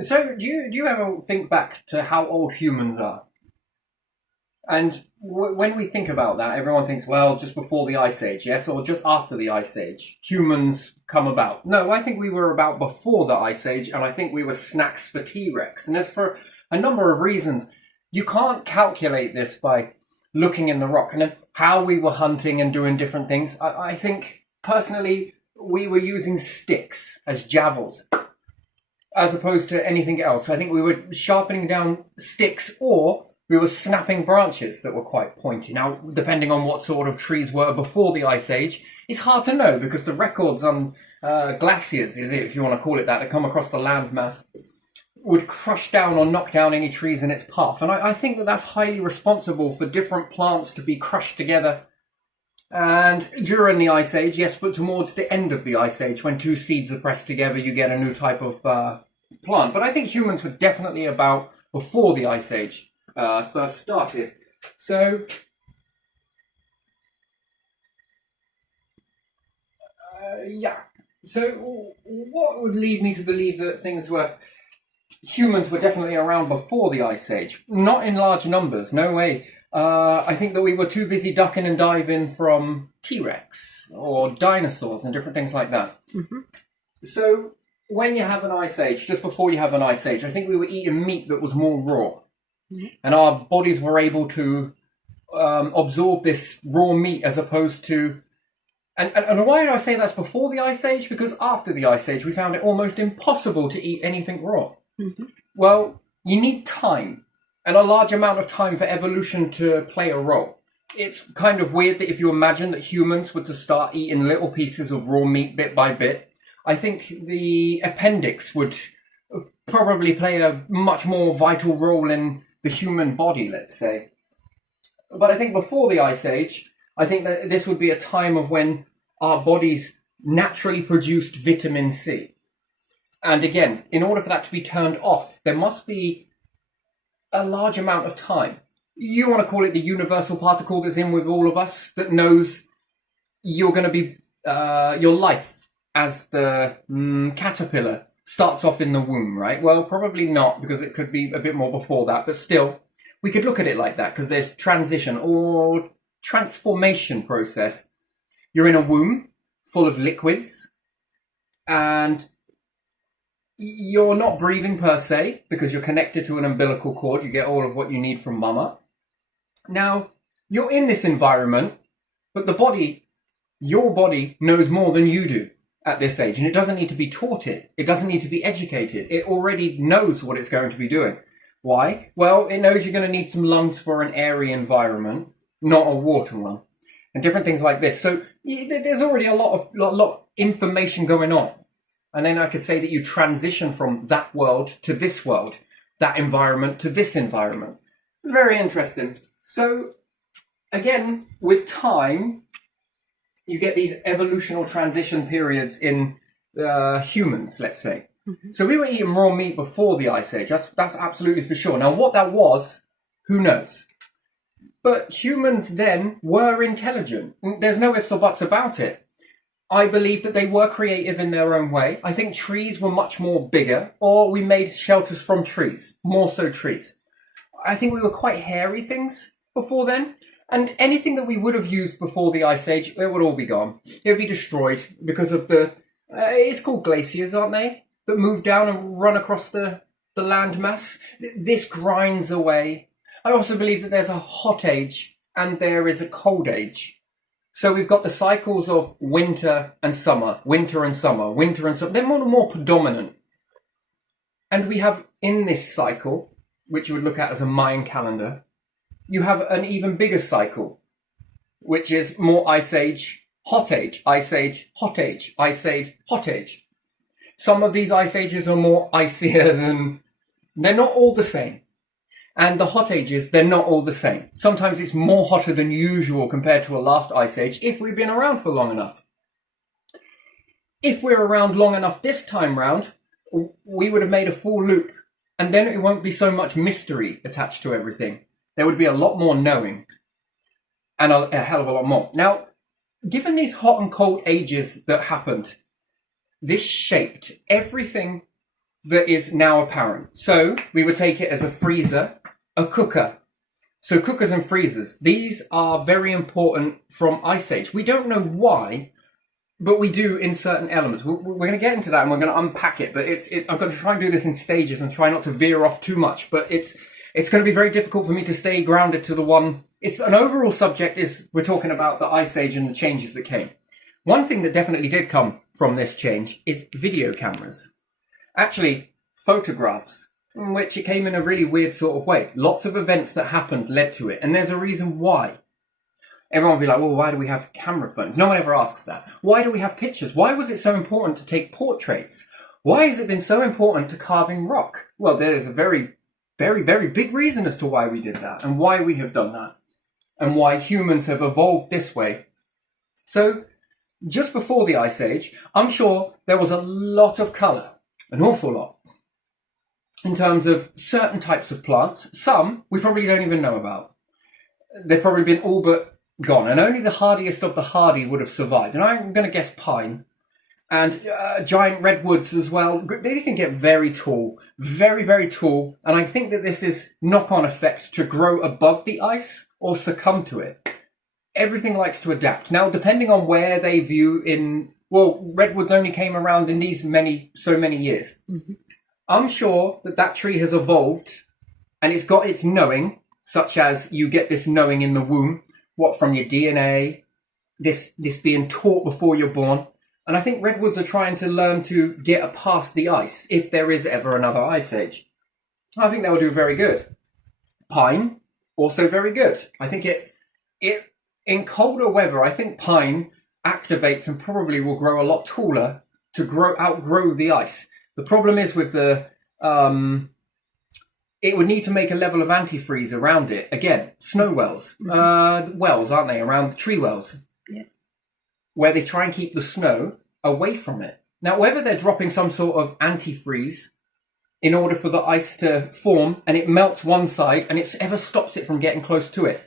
So, do you ever think back to how old humans are? And when we think about that, everyone thinks, well, just before the Ice Age, yes, or just after the Ice Age, humans come about. No, I think we were about before the Ice Age, and I think we were snacks for T-Rex. And there's for a number of reasons. You can't calculate this by looking in the rock. And then how we were hunting and doing different things, I think, personally, we were using sticks as javels as opposed to anything else. I think we were sharpening down sticks or we were snapping branches that were quite pointy. Now, depending on what sort of trees were before the Ice Age, it's hard to know because the records on glaciers, if you want to call it that come across the landmass, would crush down or knock down any trees in its path. And I think that that's highly responsible for different plants to be crushed together. And during the Ice Age, yes, but towards the end of the Ice Age, when two seeds are pressed together, you get a new type of plant. But I think humans were definitely about before the Ice Age first started. So, yeah. So, what would lead me to believe that humans were definitely around before the Ice Age? Not in large numbers, no way. I think that we were too busy ducking and diving from T-Rex or dinosaurs and different things like that. Mm-hmm. So, when you have an Ice Age, just before you have an Ice Age, I think we were eating meat that was more raw. Mm-hmm. And our bodies were able to absorb this raw meat as opposed to... And why do I say that's before the Ice Age? Because after the Ice Age, we found it almost impossible to eat anything raw. Mm-hmm. Well, you need time, and a large amount of time for evolution to play a role. It's kind of weird that if you imagine that humans were to start eating little pieces of raw meat bit by bit, I think the appendix would probably play a much more vital role in the human body, let's say. But I think before the Ice Age, I think that this would be a time of when our bodies naturally produced vitamin C. And again, in order for that to be turned off, there must be a large amount of time. You want to call it the universal particle that's in with all of us that knows you're going to be, your life as the caterpillar starts off in the womb, right? Well, probably not, because it could be a bit more before that, but still, we could look at it like that, because there's transition or transformation process. You're in a womb full of liquids, and you're not breathing per se, because you're connected to an umbilical cord. You get all of what you need from mama. Now, you're in this environment, but your body knows more than you do at this age, and it doesn't need to be taught it. It doesn't need to be educated. It already knows what it's going to be doing. Why? Well, it knows you're going to need some lungs for an airy environment, not a water one, and different things like this. So there's already a lot of information going on. And then I could say that you transition from that world to this world, that environment to this environment. Very interesting. So again, with time, you get these evolutional transition periods in humans, let's say. Mm-hmm. So we were eating raw meat before the Ice Age. That's absolutely for sure. Now, what that was, who knows? But humans then were intelligent. There's no ifs or buts about it. I believe that they were creative in their own way. I think trees were much more bigger, or we made shelters from trees, more so trees. I think we were quite hairy things before then. And anything that we would have used before the Ice Age, it would all be gone. It would be destroyed because of the... it's called glaciers, aren't they? That move down and run across the land mass. This grinds away. I also believe that there's a hot age and there is a cold age. So we've got the cycles of winter and summer, winter and summer, winter and summer. They're more predominant. And we have in this cycle, which you would look at as a Mayan calendar, you have an even bigger cycle, which is more Ice Age, Hot Age, Ice Age, Hot Age, Ice Age, Hot Age. Some of these Ice Ages are more icier than... They're not all the same. And the Hot Ages, they're not all the same. Sometimes it's more hotter than usual compared to a last Ice Age if we've been around for long enough. If we're around long enough this time round, we would have made a full loop. And then it won't be so much mystery attached to everything. There would be a lot more knowing. And a hell of a lot more. Now, given these hot and cold ages that happened, this shaped everything that is now apparent. So we would take it as a freezer, a cooker. So cookers and freezers, these are very important from Ice Age. We don't know why, but we do in certain elements. We're going to get into that and we're going to unpack it, but I'm going to try and do this in stages and try not to veer off too much, but it's going to be very difficult for me to stay grounded to the one. It's an overall subject is we're talking about the Ice Age and the changes that came. One thing that definitely did come from this change is video cameras. Actually, photographs, in which it came in a really weird sort of way. Lots of events that happened led to it, and there's a reason why. Everyone will be like, well, why do we have camera phones? No one ever asks that. Why do we have pictures? Why was it so important to take portraits? Why has it been so important to carving rock? Well, there's a very, very, very big reason as to why we did that, and why we have done that, and why humans have evolved this way. So, just before the Ice Age, I'm sure there was a lot of colour, an awful lot, in terms of certain types of plants. Some we probably don't even know about. They've probably been all but gone, and only the hardiest of the hardy would have survived. And I'm going to guess pine and giant redwoods as well. They can get very tall, very, very tall. And I think that this is knock-on effect to grow above the ice or succumb to it. Everything likes to adapt. Now, depending on where they view redwoods only came around in these so many years. Mm-hmm. I'm sure that tree has evolved and it's got its knowing, such as you get this knowing in the womb, what from your DNA, this being taught before you're born. And I think redwoods are trying to learn to get past the ice if there is ever another Ice Age. I think that will do very good. Pine, also very good. I think it in colder weather, I think pine activates and probably will grow a lot taller to outgrow the ice. The problem is with the it would need to make a level of antifreeze around it. Again, snow wells. Wells, aren't they? Around the tree wells. Yeah. Where they try and keep the snow away from it. Now, whether they're dropping some sort of antifreeze in order for the ice to form and it melts one side and it ever stops it from getting close to it.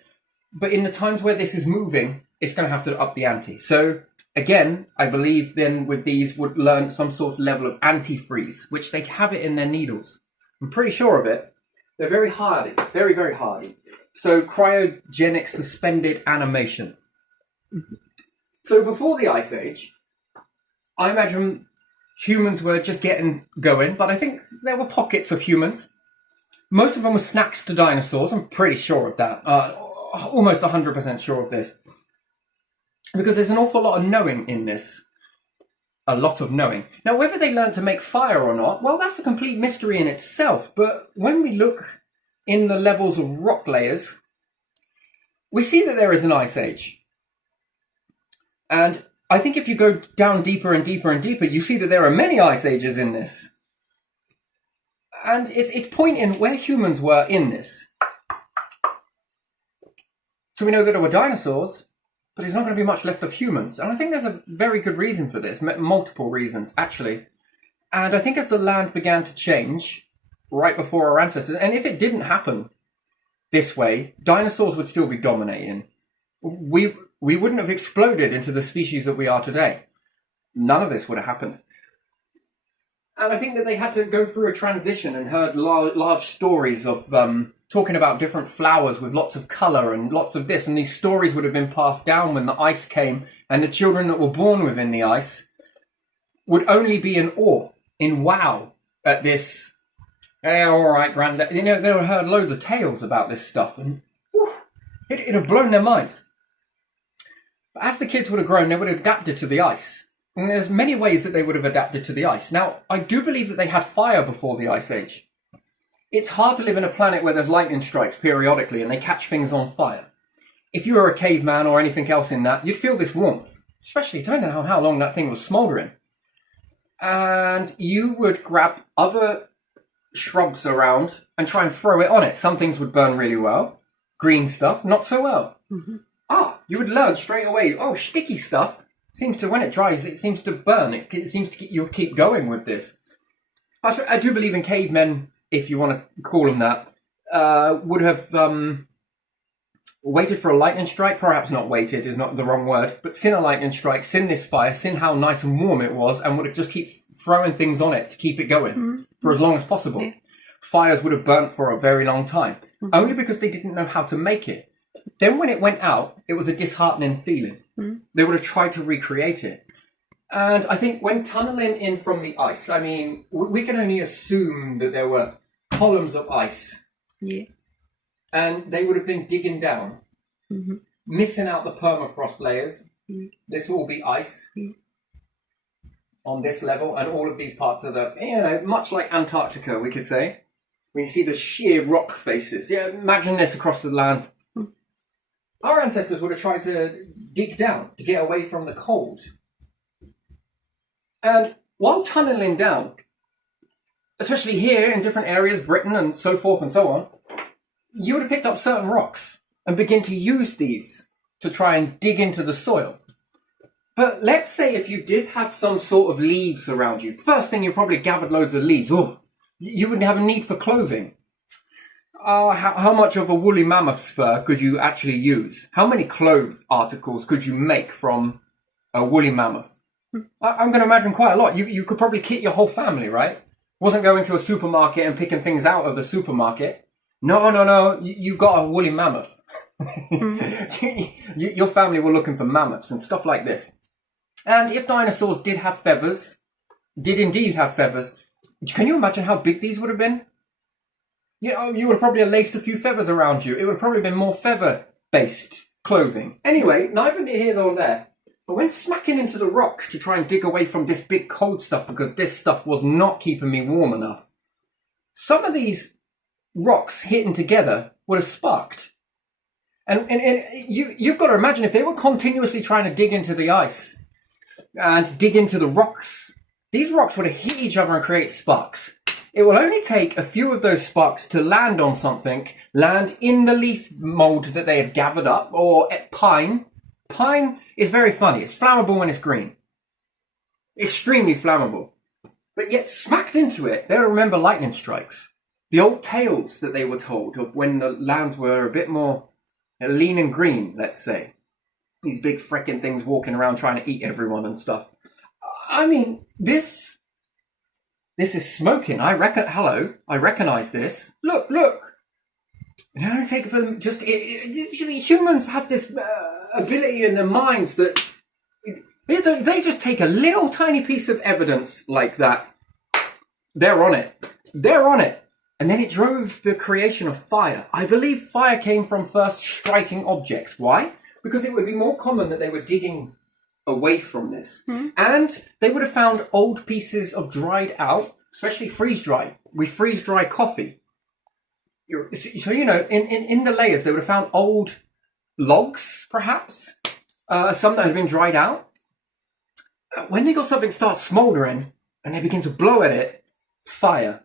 But in the times where this is moving, it's going to have to up the ante. So, again, I believe then with these would learn some sort of level of antifreeze, which they have it in their needles. I'm pretty sure of it. They're very hardy, very, very hardy. So cryogenic suspended animation. So before the Ice Age, I imagine humans were just getting going, but I think there were pockets of humans. Most of them were snacks to dinosaurs. I'm pretty sure of that. Almost 100% sure of this. Because there's an awful lot of knowing in this. A lot of knowing. Now, whether they learned to make fire or not, well, that's a complete mystery in itself. But when we look in the levels of rock layers, we see that there is an Ice Age. And I think if you go down deeper and deeper and deeper, you see that there are many Ice Ages in this. And it's pointing where humans were in this. So we know that there were dinosaurs, but there's not going to be much left of humans. And I think there's a very good reason for this, multiple reasons, actually. And I think as the land began to change right before our ancestors, and if it didn't happen this way, dinosaurs would still be dominating. We wouldn't have exploded into the species that we are today. None of this would have happened. And I think that they had to go through a transition and heard large stories of talking about different flowers with lots of colour and lots of this. And these stories would have been passed down when the ice came. And the children that were born within the ice would only be in awe, in wow, at this. Hey, all right, granddad. You know, they would have heard loads of tales about this stuff. And it'd have blown their minds. But as the kids would have grown, they would have adapted to the ice. And there's many ways that they would have adapted to the ice. Now, I do believe that they had fire before the Ice Age. It's hard to live in a planet where there's lightning strikes periodically and they catch things on fire. If you were a caveman or anything else in that, you'd feel this warmth, especially depending on how long that thing was smouldering. And you would grab other shrubs around and try and throw it on it. Some things would burn really well. Green stuff, not so well. Mm-hmm. You would learn straight away, sticky stuff. Seems to, when it dries, it seems to burn. It seems to you'll keep going with this. I do believe in cavemen, if you want to call them that, would have waited for a lightning strike. Perhaps not waited is not the wrong word, but seen a lightning strike, seen this fire, seen how nice and warm it was, and would have just keep throwing things on it to keep it going for as long as possible. Yeah. Fires would have burnt for a very long time, only because they didn't know how to make it. Then when it went out, it was a disheartening feeling. They would have tried to recreate it. And I think when tunneling in from the ice, I mean, we can only assume that there were columns of ice. Yeah. And they would have been digging down, missing out the permafrost layers. This will all be ice on this level, and all of these parts of the, much like Antarctica, we could say. When you see the sheer rock faces. Yeah, imagine this across the land. Our ancestors would have tried to dig down to get away from the cold. And while tunneling down, especially here in different areas, Britain and so forth and so on, you would have picked up certain rocks and begin to use these to try and dig into the soil. But let's say if you did have some sort of leaves around you, first thing you probably gathered loads of leaves. Oh, you wouldn't have a need for clothing. How much of a woolly mammoth's fur could you actually use? How many clothes articles could you make from a woolly mammoth? I'm going to imagine quite a lot. You could probably kit your whole family, right? Wasn't going to a supermarket and picking things out of the supermarket. No. You got a woolly mammoth. Your family were looking for mammoths and stuff like this. And if dinosaurs did indeed have feathers, can you imagine how big these would have been? You would have probably laced a few feathers around you. It would have probably been more feather-based clothing. Anyway, neither here nor there. But when smacking into the rock to try and dig away from this big cold stuff, because this stuff was not keeping me warm enough, some of these rocks hitting together would have sparked. And you've got to imagine if they were continuously trying to dig into the ice and dig into the rocks, these rocks would have hit each other and create sparks. It will only take a few of those sparks to land on something, land in the leaf mold that they had gathered up, or pine. Pine is very funny. It's flammable when it's green. Extremely flammable. But yet smacked into it, they'll remember lightning strikes. The old tales that they were told of when the lands were a bit more lean and green, let's say. These big frickin' things walking around trying to eat everyone and stuff. I mean, this is smoking. I recognize this. Look. And I don't take it for them. Humans have this ability in their minds that they just take a little tiny piece of evidence like that. They're on it. And then it drove the creation of fire. I believe fire came from first striking objects. Why? Because it would be more common that they were digging away from this. And they would have found old pieces of dried out, especially freeze-dried. We freeze-dry coffee. So, in the layers, they would have found old logs, perhaps. Some that had been dried out. When they got something start smouldering and they begin to blow at it, fire.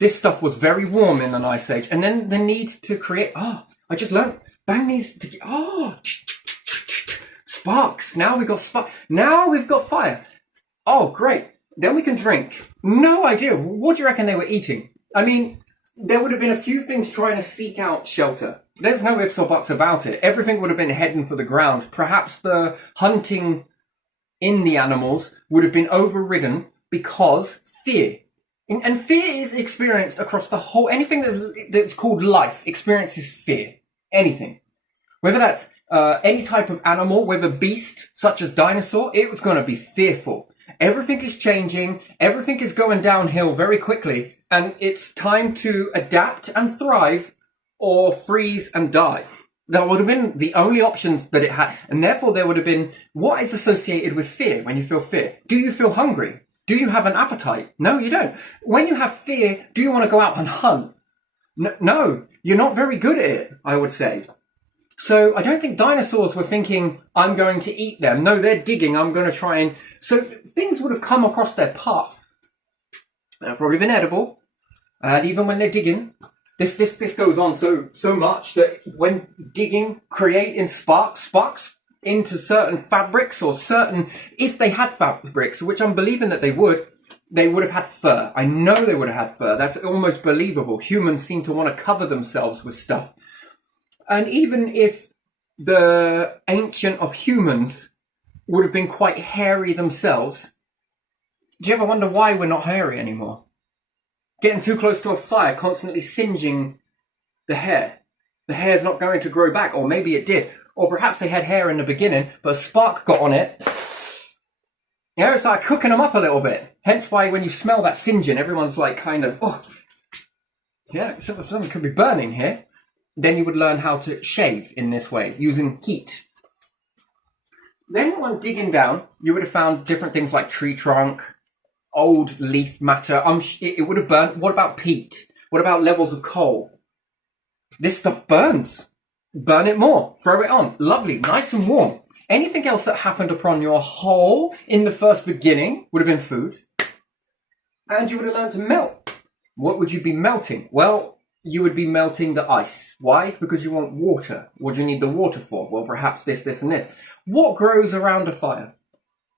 This stuff was very warm in an ice age. And then the need to create... I just learned. Bang these... Sparks. Now we've got spark. Now we've got fire. Oh, great. Then we can drink. No idea. What do you reckon they were eating? I mean, there would have been a few things trying to seek out shelter. There's no ifs or buts about it. Everything would have been heading for the ground. Perhaps the hunting in the animals would have been overridden because fear. And fear is experienced across the whole... Anything that's called life experiences fear. Anything. Whether that's any type of animal, whether beast, such as dinosaur, it was going to be fearful. Everything is changing. Everything is going downhill very quickly. And it's time to adapt and thrive or freeze and die. That would have been the only options that it had. And therefore, there would have been what is associated with fear when you feel fear. Do you feel hungry? Do you have an appetite? No, you don't. When you have fear, do you want to go out and hunt? No, you're not very good at it, I would say. So I don't think dinosaurs were thinking, I'm going to eat them. No, they're digging. I'm going to try and... So things would have come across their path. They've probably been edible. And even when they're digging, this goes on so much that when digging, creating sparks into certain fabrics or certain... If they had fabrics, which I'm believing that they would have had fur. I know they would have had fur. That's almost believable. Humans seem to want to cover themselves with stuff. And even if the ancient of humans would have been quite hairy themselves, Do you ever wonder why we're not hairy anymore? Getting too close to a fire, constantly singeing the hair. The hair's not going to grow back, or maybe it did. Or perhaps they had hair in the beginning, but a spark got on it. You know, it's like cooking them up a little bit. Hence why when you smell that singeing, everyone's like kind of, oh, yeah, something could be burning here. Then you would learn how to shave in this way, using heat. Then when digging down, you would have found different things like tree trunk, old leaf matter. It would have burnt. What about peat? What about levels of coal? This stuff burns. Burn it more. Throw it on. Lovely. Nice and warm. Anything else that happened upon your hole in the first beginning would have been food. And you would have learned to melt. What would you be melting? Well, you would be melting the ice. Why? Because you want water. What do you need the water for? Well, perhaps this, and this. What grows around a fire?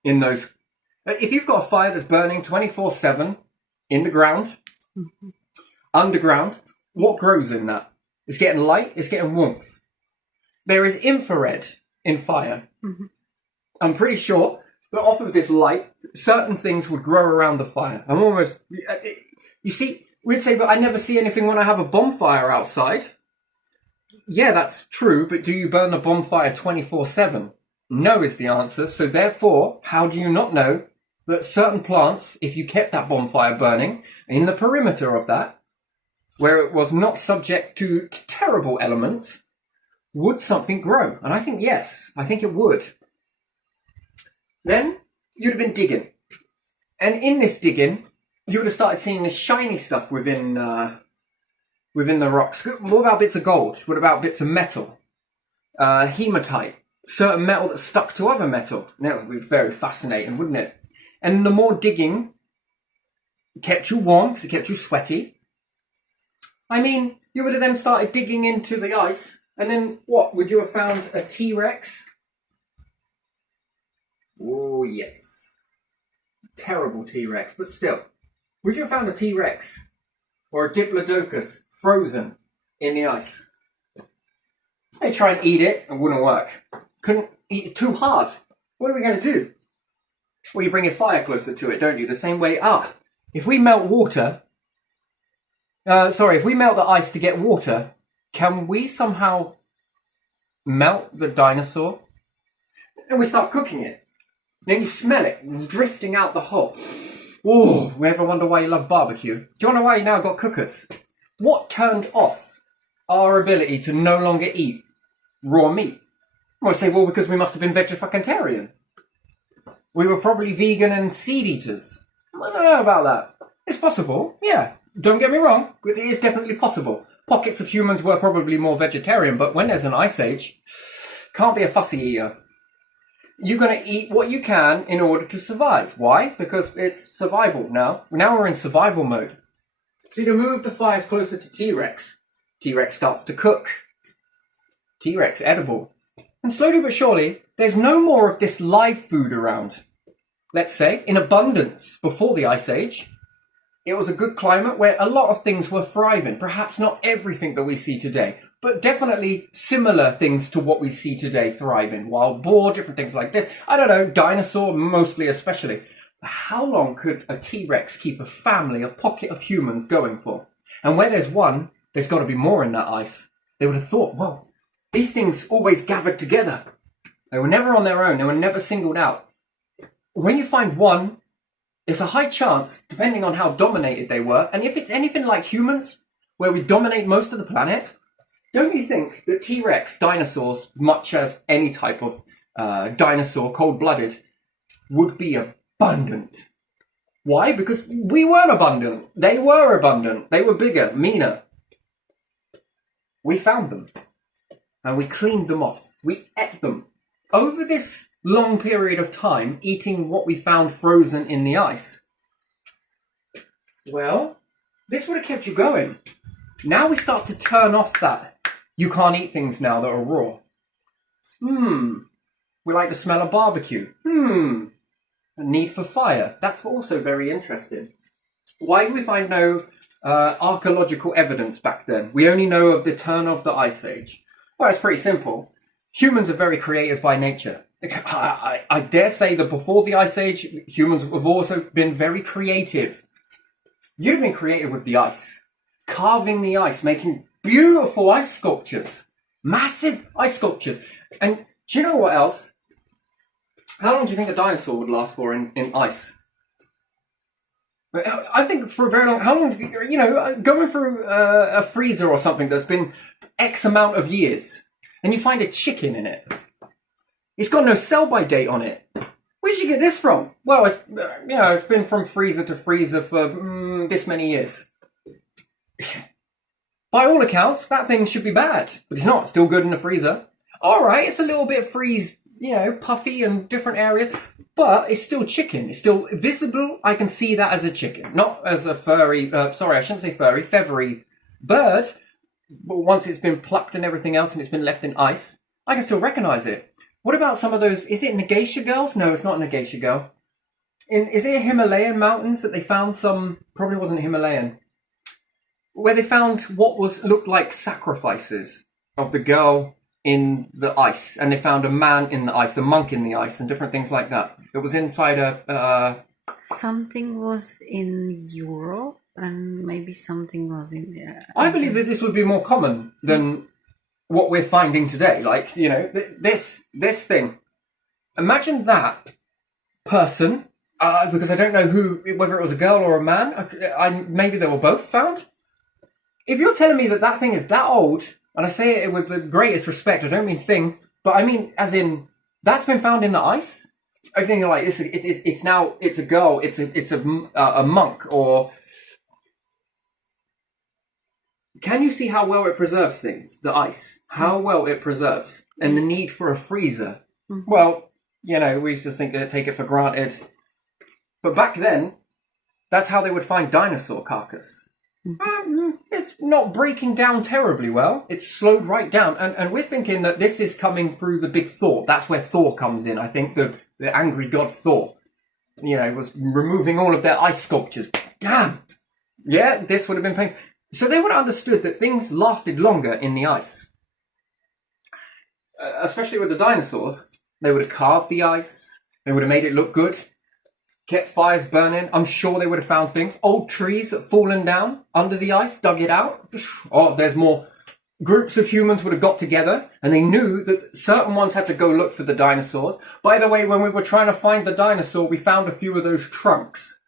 In those... If you've got a fire that's burning 24/7 in the ground, underground, what grows in that? It's getting light, it's getting warmth. There is infrared in fire. I'm pretty sure that off of this light, certain things would grow around the fire. I'm almost... You see, we'd say, but I never see anything when I have a bonfire outside. Yeah, that's true, but do you burn the bonfire 24/7? No is the answer. So therefore, how do you not know that certain plants, if you kept that bonfire burning in the perimeter of that, where it was not subject to terrible elements, would something grow? And I think yes, I think it would. Then you'd have been digging. And in this digging, you would have started seeing the shiny stuff within the rocks. What about bits of gold? What about bits of metal? Hematite. Certain metal that stuck to other metal. That would be very fascinating, wouldn't it? And the more digging kept you warm, because it kept you sweaty. I mean, you would have then started digging into the ice, and then what? Would you have found a T-Rex? Oh, yes. Terrible T-Rex, but still. Would you have found a T-Rex? Or a Diplodocus frozen in the ice? They try and eat it, it wouldn't work. Couldn't eat it too hard. What are we going to do? Well, you bring a fire closer to it, don't you? The same way, if we melt water... if we melt the ice to get water, can we somehow melt the dinosaur? And we start cooking it. Then you smell it drifting out the hole. Oh, we ever wonder why you love barbecue? Do you wonder why you now got cookers? What turned off our ability to no longer eat raw meat? Well, say, well, because we must have been vegetarian. We were probably vegan and seed eaters. I don't know about that. It's possible, yeah. Don't get me wrong, it is definitely possible. Pockets of humans were probably more vegetarian, but when there's an ice age, can't be a fussy eater. You're going to eat what you can in order to survive. Why? Because it's survival now. Now we're in survival mode. So you move the fires closer to T-Rex. T-Rex starts to cook. T-Rex edible. And slowly but surely, there's no more of this live food around. Let's say, in abundance before the Ice Age. It was a good climate where a lot of things were thriving. Perhaps not everything that we see today, but definitely similar things to what we see today thriving. Wild boar, different things like this. I don't know, dinosaur mostly especially. But how long could a T-Rex keep a family, a pocket of humans going for? And where there's one, there's got to be more in that ice. They would have thought, well, these things always gathered together. They were never on their own. They were never singled out. When you find one, it's a high chance, depending on how dominated they were, and if it's anything like humans, where we dominate most of the planet, don't you think that T-Rex dinosaurs, much as any type of dinosaur, cold-blooded, would be abundant? Why? Because we weren't abundant. They were abundant. They were bigger, meaner. We found them, and we cleaned them off. We ate them. Over this long period of time, eating what we found frozen in the ice. Well, this would have kept you going. Now we start to turn off that you can't eat things now that are raw. We like the smell of barbecue. A need for fire. That's also very interesting. Why do we find no archaeological evidence back then? We only know of the turn of the Ice Age. Well, it's pretty simple. Humans are very creative by nature. I dare say that before the Ice Age, humans have also been very creative. You'd have been creative with the ice. Carving the ice, making beautiful ice sculptures. Massive ice sculptures. And do you know what else? How long do you think a dinosaur would last for in ice? I think for a very long... How long, you know, going through a freezer or something that's been X amount of years, and you find a chicken in it. It's got no sell-by date on it. Where did you get this from? Well, it's, you know, it's been from freezer to freezer for this many years. By all accounts, that thing should be bad, but it's not. It's still good in the freezer. All right, it's a little bit freeze, you know, puffy in different areas, but it's still chicken. It's still visible. I can see that as a chicken, not as a furry, sorry, I shouldn't say furry, feathery bird. But once it's been plucked and everything else and it's been left in ice, I can still recognize it. What about some of those, is it Negatia girls? No, it's not a Negatia girl. Is it Himalayan mountains that they found some, probably wasn't Himalayan, where they found what looked like sacrifices of the girl in the ice, and they found a man in the ice, the monk in the ice, and different things like that. It was inside a... Something was in Europe, and maybe something was in... I believe that this would be more common than what we're finding today. Like, you know, this thing. Imagine that person, because I don't know whether it was a girl or a man. Maybe they were both found. If you're telling me that thing is that old, and I say it with the greatest respect, I don't mean thing, but I mean as in that's been found in the ice. I think you're like it's now it's a girl, it's a monk, or can you see how well it preserves things? The ice, how well it preserves, and the need for a freezer. Mm-hmm. Well, you know, we just take it for granted, but back then, that's how they would find dinosaur carcass. It's not breaking down terribly well. It's slowed right down. And we're thinking that this is coming through the big Thor. That's where Thor comes in. I think the angry god Thor, you know, was removing all of their ice sculptures. Damn! Yeah, this would have been painful. So they would have understood that things lasted longer in the ice. Especially with the dinosaurs. They would have carved the ice. They would have made it look good. Kept fires burning. I'm sure they would have found things. Old trees that fallen down under the ice, dug it out. Oh, there's more. Groups of humans would have got together and they knew that certain ones had to go look for the dinosaurs. By the way, when we were trying to find the dinosaur, we found a few of those trunks.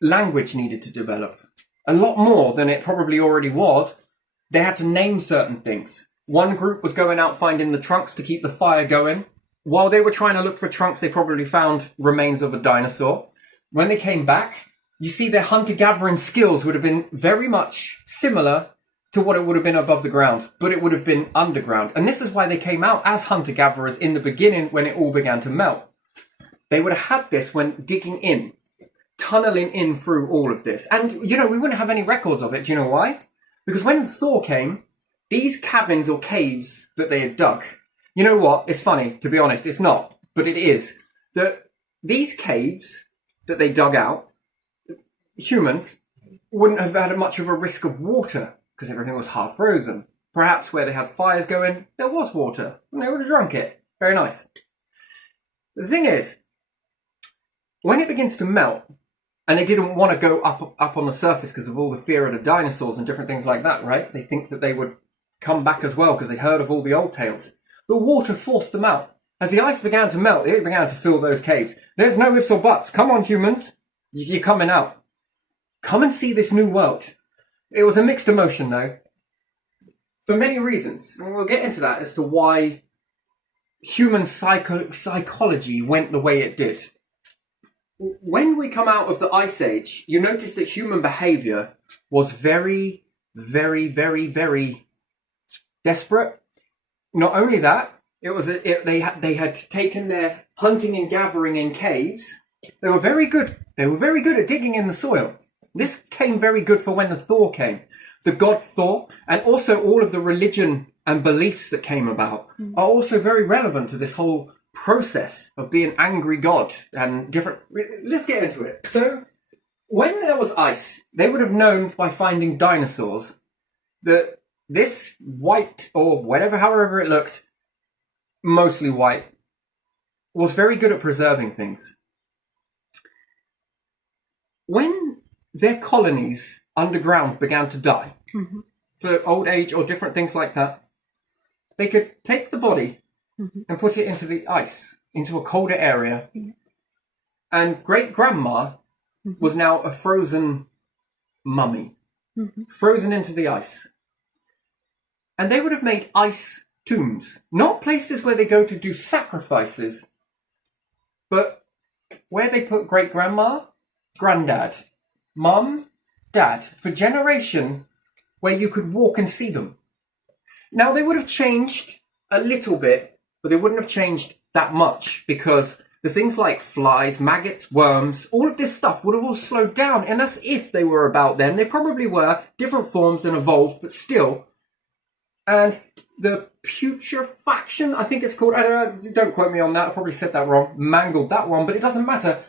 Language needed to develop. A lot more than it probably already was. They had to name certain things. One group was going out finding the trunks to keep the fire going. While they were trying to look for trunks, they probably found remains of a dinosaur. When they came back, you see their hunter-gathering skills would have been very much similar to what it would have been above the ground, but it would have been underground. And this is why they came out as hunter-gatherers in the beginning when it all began to melt. They would have had this when digging in, tunneling in through all of this. And, you know, we wouldn't have any records of it. Do you know why? Because when Thor came, these caverns or caves that they had dug, you know what? It's funny, to be honest. It's not, but it is. That these caves that they dug out, humans wouldn't have had much of a risk of water because everything was hard frozen. Perhaps where they had fires going, there was water and they would have drunk it. Very nice. The thing is, when it begins to melt, and they didn't want to go up on the surface because of all the fear of the dinosaurs and different things like that, right? They think that they would come back as well because they heard of all the old tales. The water forced them out. As the ice began to melt, it began to fill those caves. There's no ifs or buts. Come on, humans. You're coming out. Come and see this new world. It was a mixed emotion, though. For many reasons. And we'll get into that as to why human psychology went the way it did. When we come out of the Ice Age, you notice that human behaviour was very, very, very, very desperate. Not only that, they had taken their hunting and gathering in caves. They were very good. They were very good at digging in the soil. This came very good for when the Thor came. The god Thor, and also all of the religion and beliefs that came about are also very relevant to this whole process of being angry god and different. Let's get into it. So, when there was ice, they would have known by finding dinosaurs that this white, or whatever, however it looked, mostly white, was very good at preserving things. When their colonies underground began to die, for old age or different things like that, they could take the body and put it into the ice, into a colder area. And great-grandma was now a frozen mummy, frozen into the ice. And they would have made ice tombs, not places where they go to do sacrifices, but where they put great-grandma, granddad, mum, dad, for generation, where you could walk and see them. Now, they would have changed a little bit, but they wouldn't have changed that much, because the things like flies, maggots, worms, all of this stuff would have all slowed down, and that's if they were about then. They probably were, different forms and evolved, but still. And the putrefaction, I think it's called, don't quote me on that, I probably said that wrong, mangled that one, but it doesn't matter,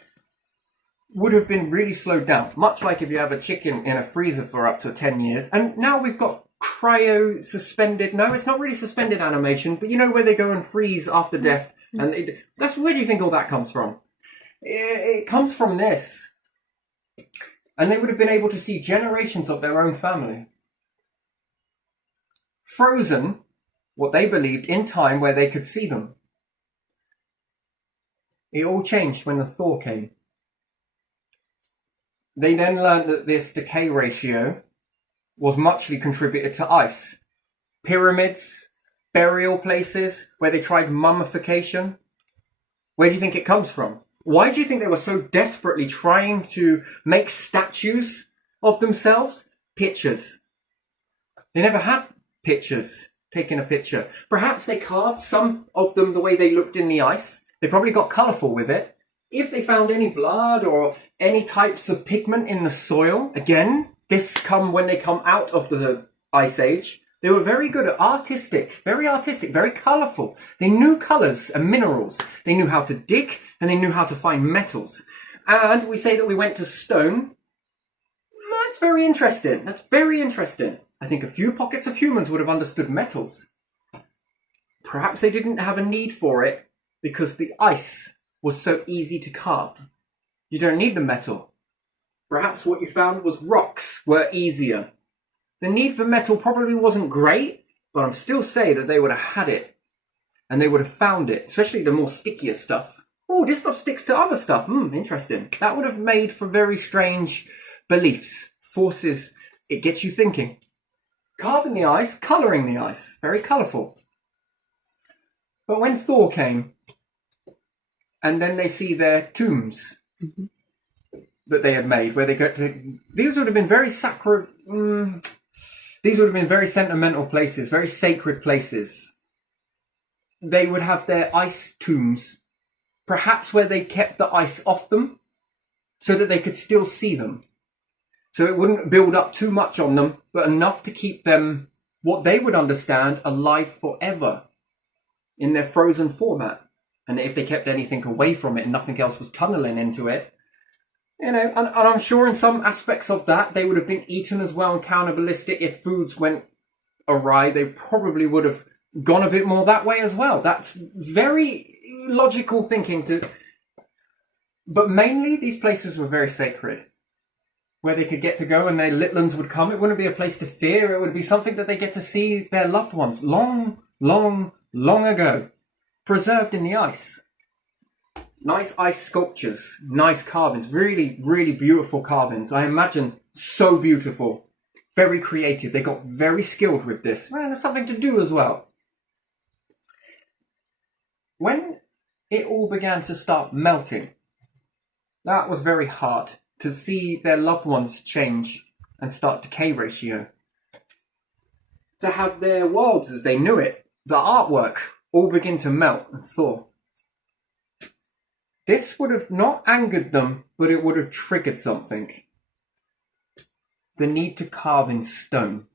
would have been really slowed down. Much like if you have a chicken in a freezer for up to 10 years. And now we've got cryo-suspended, no, it's not really suspended animation, but you know where they go and freeze after death. And that's where do you think all that comes from? It comes from this. And they would have been able to see generations of their own family frozen, what they believed, in time where they could see them. It all changed when the thaw came. They then learned that this decay ratio was muchly contributed to ice. Pyramids, burial places where they tried mummification. Where do you think it comes from? Why do you think they were so desperately trying to make statues of themselves? Pictures. They never had pictures, taking a picture. Perhaps they carved some of them the way they looked in the ice. They probably got colourful with it. If they found any blood or any types of pigment in the soil, again, this come when they come out of the Ice Age. They were very good at artistic, very colourful. They knew colours and minerals. They knew how to dig and they knew how to find metals. And we say that we went to stone. That's very interesting. That's very interesting. I think a few pockets of humans would have understood metals. Perhaps they didn't have a need for it because the ice was so easy to carve. You don't need the metal. Perhaps what you found was rocks were easier. The need for metal probably wasn't great, but I'm still saying that they would have had it. And they would have found it, especially the more stickier stuff. Oh, this stuff sticks to other stuff. Interesting. That would have made for very strange beliefs, forces. It gets you thinking. Carving the ice, colouring the ice. Very colourful. But when thaw came, and then they see their tombs that they had made, where they got to... These would have been very sacred... These would have been very sentimental places, very sacred places. They would have their ice tombs, perhaps where they kept the ice off them, so that they could still see them. So it wouldn't build up too much on them, but enough to keep them, what they would understand, alive forever in their frozen format. And if they kept anything away from it and nothing else was tunneling into it, you know, and I'm sure in some aspects of that, they would have been eaten as well and cannibalistic. If foods went awry, they probably would have gone a bit more that way as well. That's very logical thinking to... But mainly, these places were very sacred, where they could get to go and their little ones would come. It wouldn't be a place to fear. It would be something that they get to see their loved ones long, long, long ago, preserved in the ice. Nice ice sculptures, nice carvings, really, really beautiful carvings. I imagine so beautiful, very creative. They got very skilled with this. Well, there's something to do as well. When it all began to start melting, that was very hard to see their loved ones change and start decay ratio. To have their worlds as they knew it, the artwork, all begin to melt and thaw. This would have not angered them, but it would have triggered something. The need to carve in stone.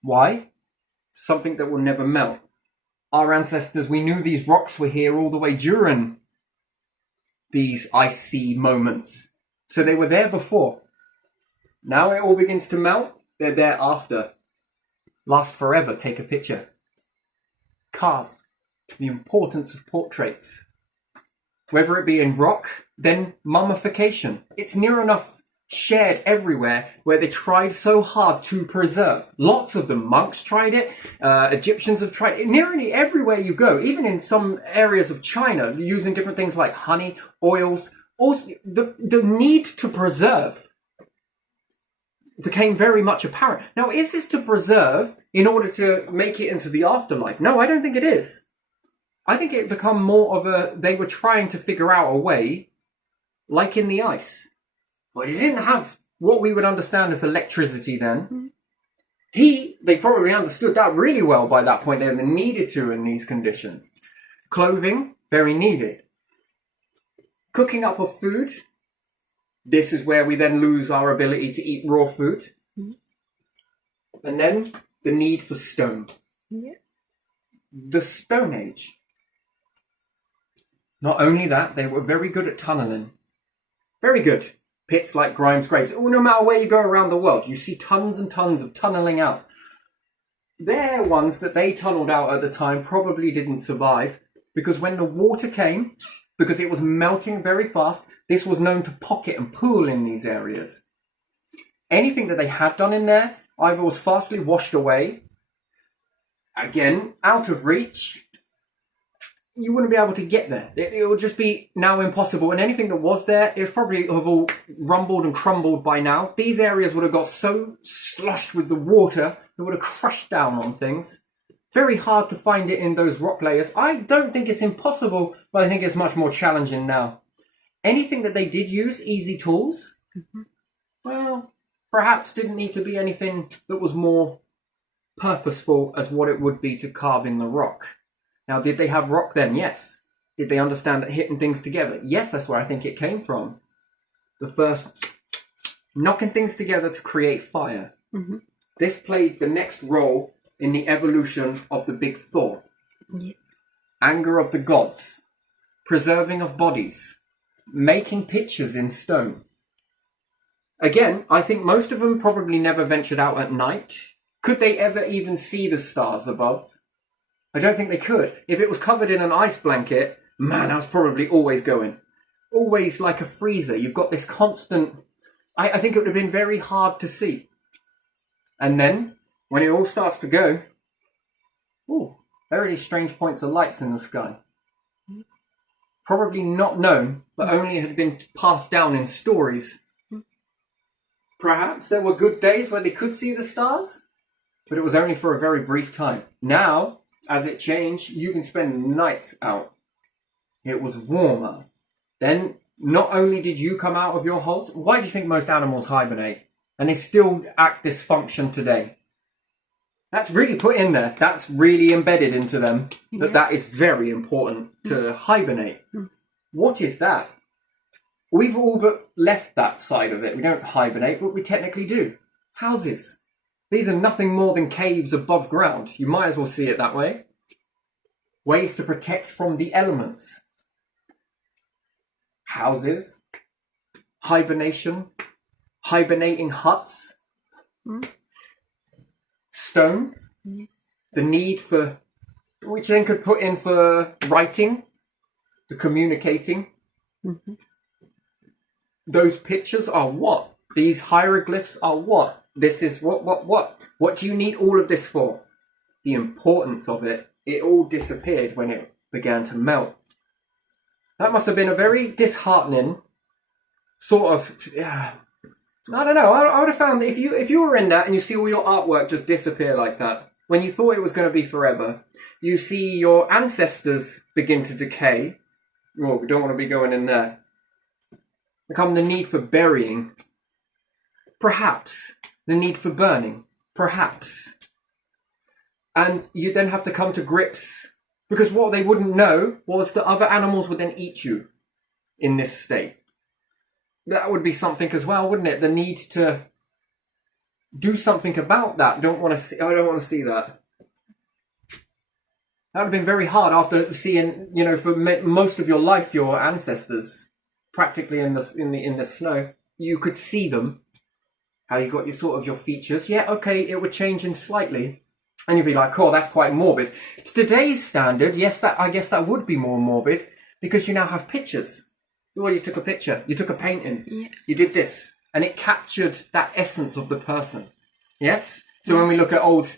Why? Something that will never melt. Our ancestors, we knew these rocks were here all the way during these icy moments. So they were there before. Now it all begins to melt. They're there after. Last forever. Take a picture. Carve. The importance of portraits. whether it be in rock, then mummification. It's near enough shared everywhere where they tried so hard to preserve. Lots of them. Monks tried it. Egyptians have tried it. Nearly everywhere you go, even in some areas of China, using different things like honey, oils. Also, the need to preserve became very much apparent. Now, is this to preserve in order to make it into the afterlife? No, I don't think it is. I think it become more of they were trying to figure out a way, like in the ice. But it didn't have what we would understand as electricity then. They probably understood that really well by that point. They needed to in these conditions. Clothing, very needed. Cooking up of food. This is where we then lose our ability to eat raw food. And then the need for stone. Yeah. The Stone Age. Not only that, they were very good at tunneling. Very good. Pits like Grimes Graves. Oh, no matter where you go around the world, you see tons and tons of tunneling out. Their ones that they tunneled out at the time probably didn't survive because when the water came, because it was melting very fast, this was known to pocket and pool in these areas. Anything that they had done in there either was fastly washed away, again, out of reach. You wouldn't be able to get there. It would just be now impossible. And anything that was there, it would probably have all rumbled and crumbled by now. These areas would have got so sloshed with the water, it would have crushed down on things. Very hard to find it in those rock layers. I don't think it's impossible, but I think it's much more challenging now. Anything that they did use, easy tools, well, perhaps didn't need to be anything that was more purposeful as what it would be to carve in the rock. Now, did they have rock then? Yes. Did they understand that hitting things together? Yes, that's where I think it came from. The first knocking things together to create fire. This played the next role in the evolution of the big Thor. Yeah. Anger of the gods. Preserving of bodies. Making pictures in stone. Again, I think most of them probably never ventured out at night. Could they ever even see the stars above? I don't think they could. If it was covered in an ice blanket, man, I was probably always going. Always like a freezer. You've got this constant... I think it would have been very hard to see. And then, when it all starts to go, very strange points of lights in the sky. Probably not known, but only had been passed down in stories. Perhaps there were good days where they could see the stars, but it was only for a very brief time. Now, as it changed, you can spend nights out. It was warmer. Then, not only did you come out of your holes, why do you think most animals hibernate? And they still act this function today. That's really put in there. That's really embedded into them. That is very important to hibernate. What is that? We've all but left that side of it. We don't hibernate, but we technically do. Houses. These are nothing more than caves above ground. You might as well see it that way. Ways to protect from the elements. Houses. Hibernation. Hibernating huts. Stone. The need for... which then could put in for writing. The communicating. Those pictures are what? These hieroglyphs are what? This is what? What do you need all of this for? The importance of it. It all disappeared when it began to melt. That must have been a very disheartening sort of... I don't know. I would have found that if you were in that and you see all your artwork just disappear like that, when you thought it was going to be forever, you see your ancestors begin to decay. Oh, we don't want to be going in there. Become the need for burying. Perhaps. The need for burning. Perhaps. And you then have to come to grips. Because what they wouldn't know was that other animals would then eat you in this state. That would be something as well, wouldn't it? The need to do something about that. I don't want to see that. That would have been very hard after seeing, for most of your life, your ancestors practically in the snow. You could see them. How you got your features. Yeah, okay, it would change in slightly. And you'd be like, oh, that's quite morbid. To today's standard, yes, I guess that would be more morbid. Because you now have pictures. Well, you took a picture, you took a painting, Yeah. you did this, and it captured that essence of the person. Yes? So when we look at old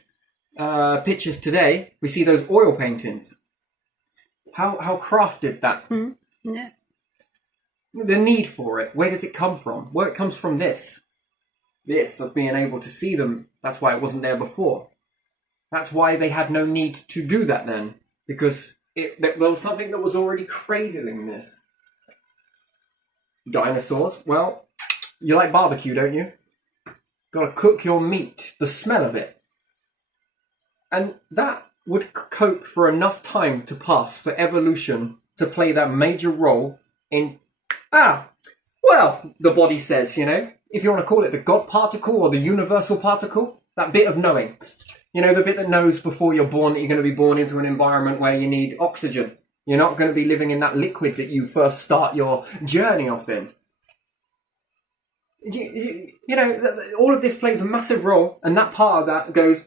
pictures today, we see those oil paintings. How crafted that. Yeah. The need for it, where does it come from? Well, it comes from this. This, of being able to see them. That's why it wasn't there before. That's why they had no need to do that then. Because there was something that was already cradling this. Dinosaurs, well, you like barbecue, don't you? Gotta cook your meat, the smell of it. And that would cope for enough time to pass for evolution to play that major role in, well, the body says, you know, if you want to call it the God particle or the universal particle, that bit of knowing. You know, the bit that knows before you're born that you're going to be born into an environment where you need oxygen. You're not going to be living in that liquid that you first start your journey off in. You know, all of this plays a massive role, and that part of that goes,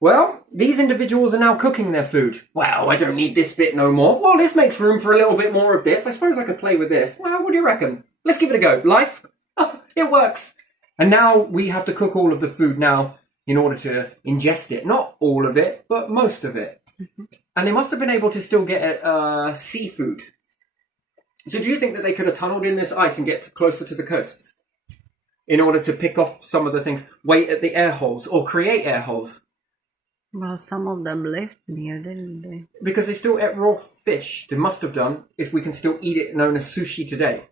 well, these individuals are now cooking their food. Well, I don't need this bit no more. Well, this makes room for a little bit more of this. I suppose I could play with this. Well, what do you reckon? Let's give it a go. Life? Oh, it works. And now we have to cook all of the food now in order to ingest it. Not all of it, but most of it. And they must have been able to still get seafood. So do you think that they could have tunneled in this ice and get closer to the coasts in order to pick off some of the things, wait at the air holes, or create air holes? Well, some of them lived near, didn't they? Because they still ate raw fish. They must have done, if we can still eat it, known as sushi today.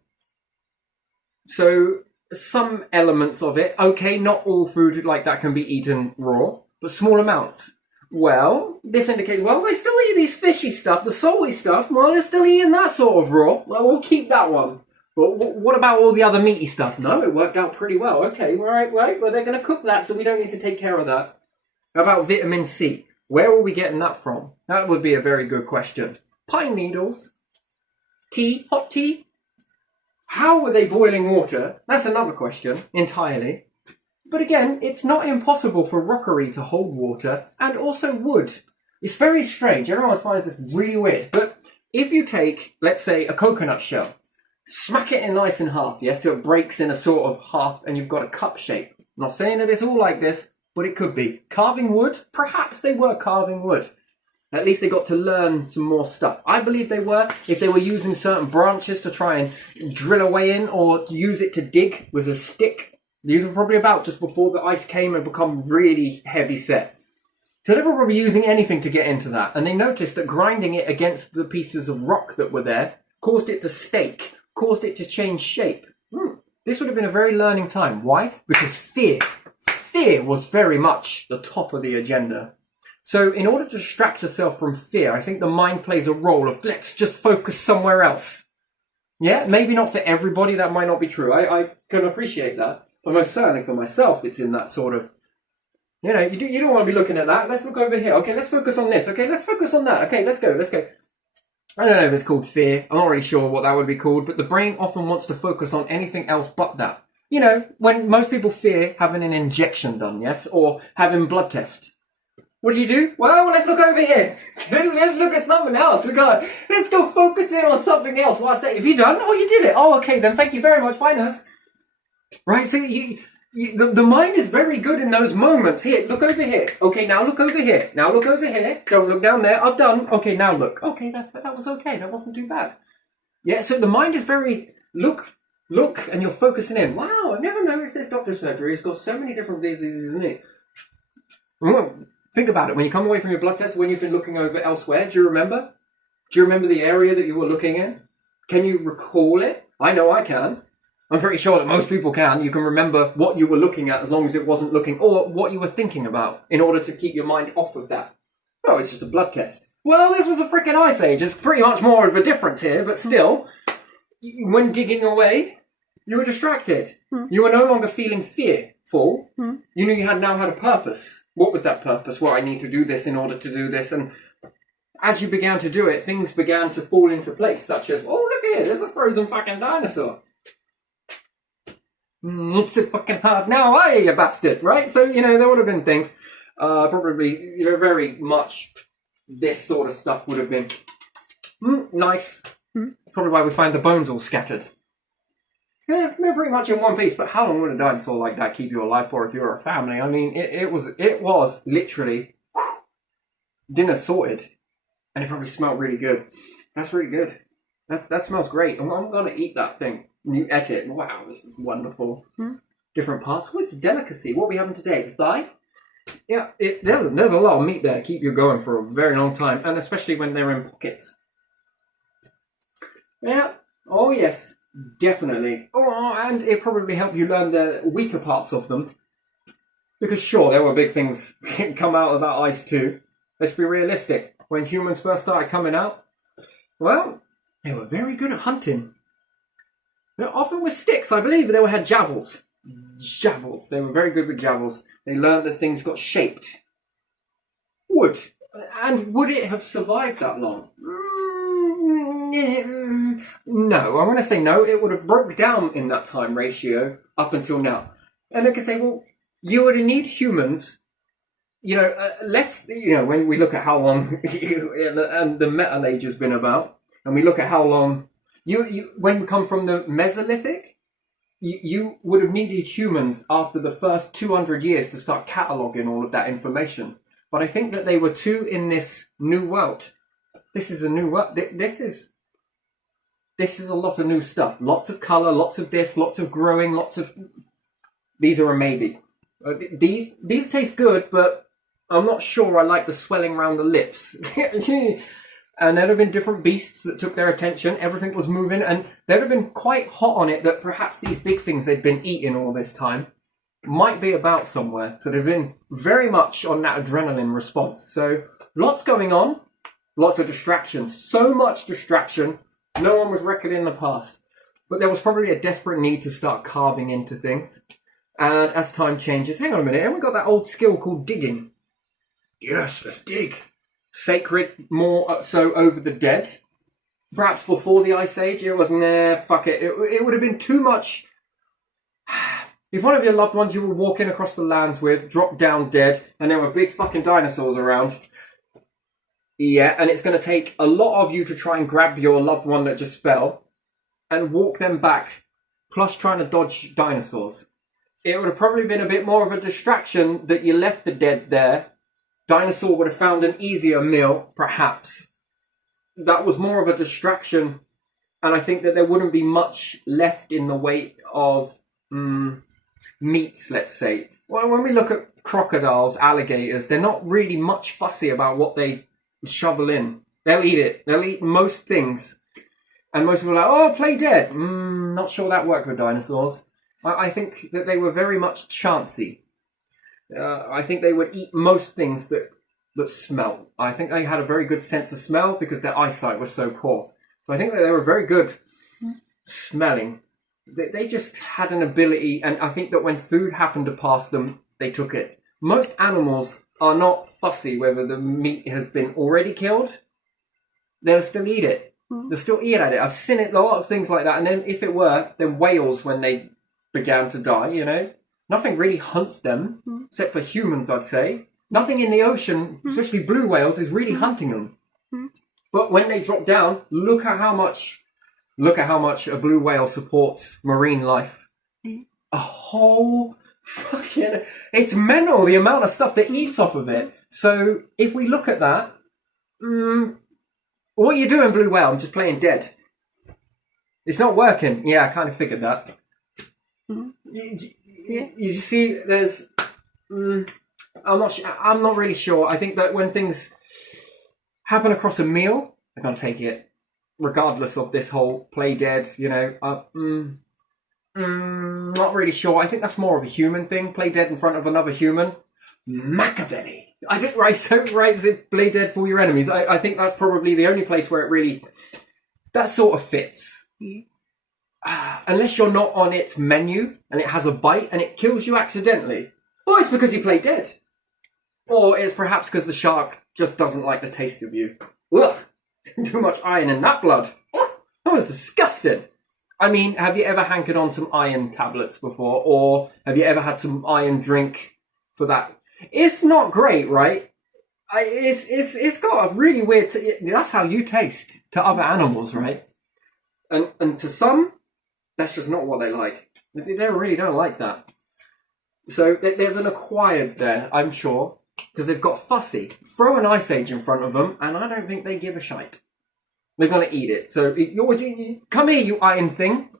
So some elements of it, okay, not all food like that can be eaten raw, but small amounts. Well, this indicates, well, they still eat these fishy stuff, the salty stuff, well, they're still eating that sort of raw. Well, we'll keep that one. But what about all the other meaty stuff? No, it worked out pretty well. Okay, right, well, they're going to cook that, so we don't need to take care of that. How about vitamin C? Where are we getting that from? That would be a very good question. Pine needles? Tea? Hot tea? How were they boiling water? That's another question, entirely. But again, it's not impossible for rockery to hold water, and also wood. It's very strange. Everyone finds this really weird. But if you take, let's say, a coconut shell, smack it in nice in half, yes, so it breaks in a sort of half, and you've got a cup shape. I'm not saying that it's all like this, but it could be. Carving wood? Perhaps they were carving wood. At least they got to learn some more stuff. I believe they were, if they were using certain branches to try and drill away in, or use it to dig with a stick. These were probably about just before the ice came and become really heavy set. So they were probably using anything to get into that. And they noticed that grinding it against the pieces of rock that were there caused it to stake, caused it to change shape. This would have been a very learning time. Why? Because fear was very much the top of the agenda. So in order to distract yourself from fear, I think the mind plays a role of, let's just focus somewhere else. Yeah, maybe not for everybody, that might not be true. I can appreciate that. But most certainly for myself, it's in that sort of, you know, you don't want to be looking at that. Let's look over here. Okay, let's focus on this. Okay, let's focus on that. Okay, let's go. I don't know if it's called fear. I'm not really sure what that would be called, but the brain often wants to focus on anything else but that. You know, when most people fear having an injection done, yes, or having blood test. What do? Well, let's look over here. Let's look at something else. Let's go focus in on something else. What's that? Have you done? Oh, you did it. Oh, okay, then thank you very much. Bye, nurse. Right, so the mind is very good in those moments. Here, look over here. Okay, now look over here. Now look over here. Don't look down there. I've done. Okay, now look. Okay, that was okay. That wasn't too bad. Yeah, so the mind is very, look, and you're focusing in. Wow, I've never noticed this doctor's surgery. It's got so many different diseases in it. Think about it. When you come away from your blood test, when you've been looking over elsewhere, do you remember? Do you remember the area that you were looking in? Can you recall it? I know I can. I'm pretty sure that most people can. You can remember what you were looking at as long as it wasn't looking, or what you were thinking about in order to keep your mind off of that. Oh, it's just a blood test. Well, this was a freaking ice age. There's pretty much more of a difference here, but still, when digging away, you were distracted. You were no longer feeling fearful. You knew you now had a purpose. What was that purpose? Well, I need to do this in order to do this. And as you began to do it, things began to fall into place, such as, oh, look here, there's a frozen fucking dinosaur. It's so fucking hard now, are you bastard? Right? So, you know, there would have been things, probably, you know, very much this sort of stuff would have been Nice. That's probably why we find the bones all scattered. Yeah, they're pretty much in one piece, but how long would a dinosaur like that keep you alive for if you were a family? I mean, it was literally dinner sorted, and it probably smelled really good. That's really good. That smells great. I'm gonna eat that thing. You ate it. Wow, this is wonderful. Different parts. What's delicacy? What are we having today? The thigh? Yeah, there's a lot of meat there to keep you going for a very long time, and especially when they're in pockets. Yeah. Oh yes, definitely. Oh, and it probably helped you learn the weaker parts of them, because sure, there were big things come out of that ice too. Let's be realistic. When humans first started coming out, well, they were very good at hunting. Often with sticks, I believe. They had javels. Javels. They were very good with javels. They learned that things got shaped. Wood. And would it have survived that long? No. I'm going to say no. It would have broke down in that time ratio up until now. And they could say, well, you would need humans, less, when we look at how long and the Metal Age has been about, and we look at how long, when we come from the Mesolithic, you would have needed humans after the first 200 years to start cataloguing all of that information. But I think that they were too in this new world. This is a new world. This is a lot of new stuff. Lots of colour, lots of this, lots of growing, lots of... These are a maybe. These taste good, but I'm not sure I like the swelling around the lips. And there'd have been different beasts that took their attention. Everything was moving, and they'd have been quite hot on it that perhaps these big things they'd been eating all this time might be about somewhere. So they've been very much on that adrenaline response. So lots going on, lots of distractions. So much distraction, no one was reckoned in the past. But there was probably a desperate need to start carving into things. And as time changes, hang on a minute, haven't we got that old skill called digging? Yes, let's dig. Sacred, more so over the dead. Perhaps before the Ice Age, it was, fuck it. It would have been too much. If one of your loved ones you were walking across the lands with dropped down dead, and there were big fucking dinosaurs around, yeah, and it's going to take a lot of you to try and grab your loved one that just fell and walk them back, plus trying to dodge dinosaurs. It would have probably been a bit more of a distraction that you left the dead there. Dinosaur would have found an easier meal, perhaps. That was more of a distraction, and I think that there wouldn't be much left in the way of meats, let's say. Well, when we look at crocodiles, alligators, they're not really much fussy about what they shovel in. They'll eat it. They'll eat most things. And most people are like, oh, play dead. Not sure that worked with dinosaurs. I think that they were very much chancy. I think they would eat most things that smell. I think they had a very good sense of smell because their eyesight was so poor. So I think that they were very good smelling. They just had an ability, and I think that when food happened to pass them, they took it. Most animals are not fussy whether the meat has been already killed. They'll still eat it. They'll still eat at it. I've seen it, a lot of things like that. And then if it were, then whales, when they began to die, nothing really hunts them, except for humans, I'd say. Nothing in the ocean, especially blue whales, is really hunting them. But when they drop down, look at how much a blue whale supports marine life. A whole fucking... It's mental, the amount of stuff that eats off of it. So if we look at that, what are you doing, blue whale? I'm just playing dead. It's not working. Yeah, I kind of figured that. You see, there's... I'm not really sure. I think that when things happen across a meal, they're going to take it, regardless of this whole play dead, not really sure. I think that's more of a human thing, play dead in front of another human. Machiavelli. I didn't write play dead for your enemies. I think that's probably the only place where it really, that sort of fits. Unless you're not on its menu and it has a bite and it kills you accidentally. Or it's because you play dead. Or it's perhaps because the shark just doesn't like the taste of you. Ugh! Too much iron in that blood. That was disgusting. I mean, have you ever hankered on some iron tablets before? Or have you ever had some iron drink for that? It's not great, right? It's got a really weird. That's how you taste to other animals, right? And to some, that's just not what they like. They really don't like that. So there's an acquired there, I'm sure, because they've got fussy. Throw an ice age in front of them, and I don't think they give a shite. They're gonna eat it. So you come here, you iron thing.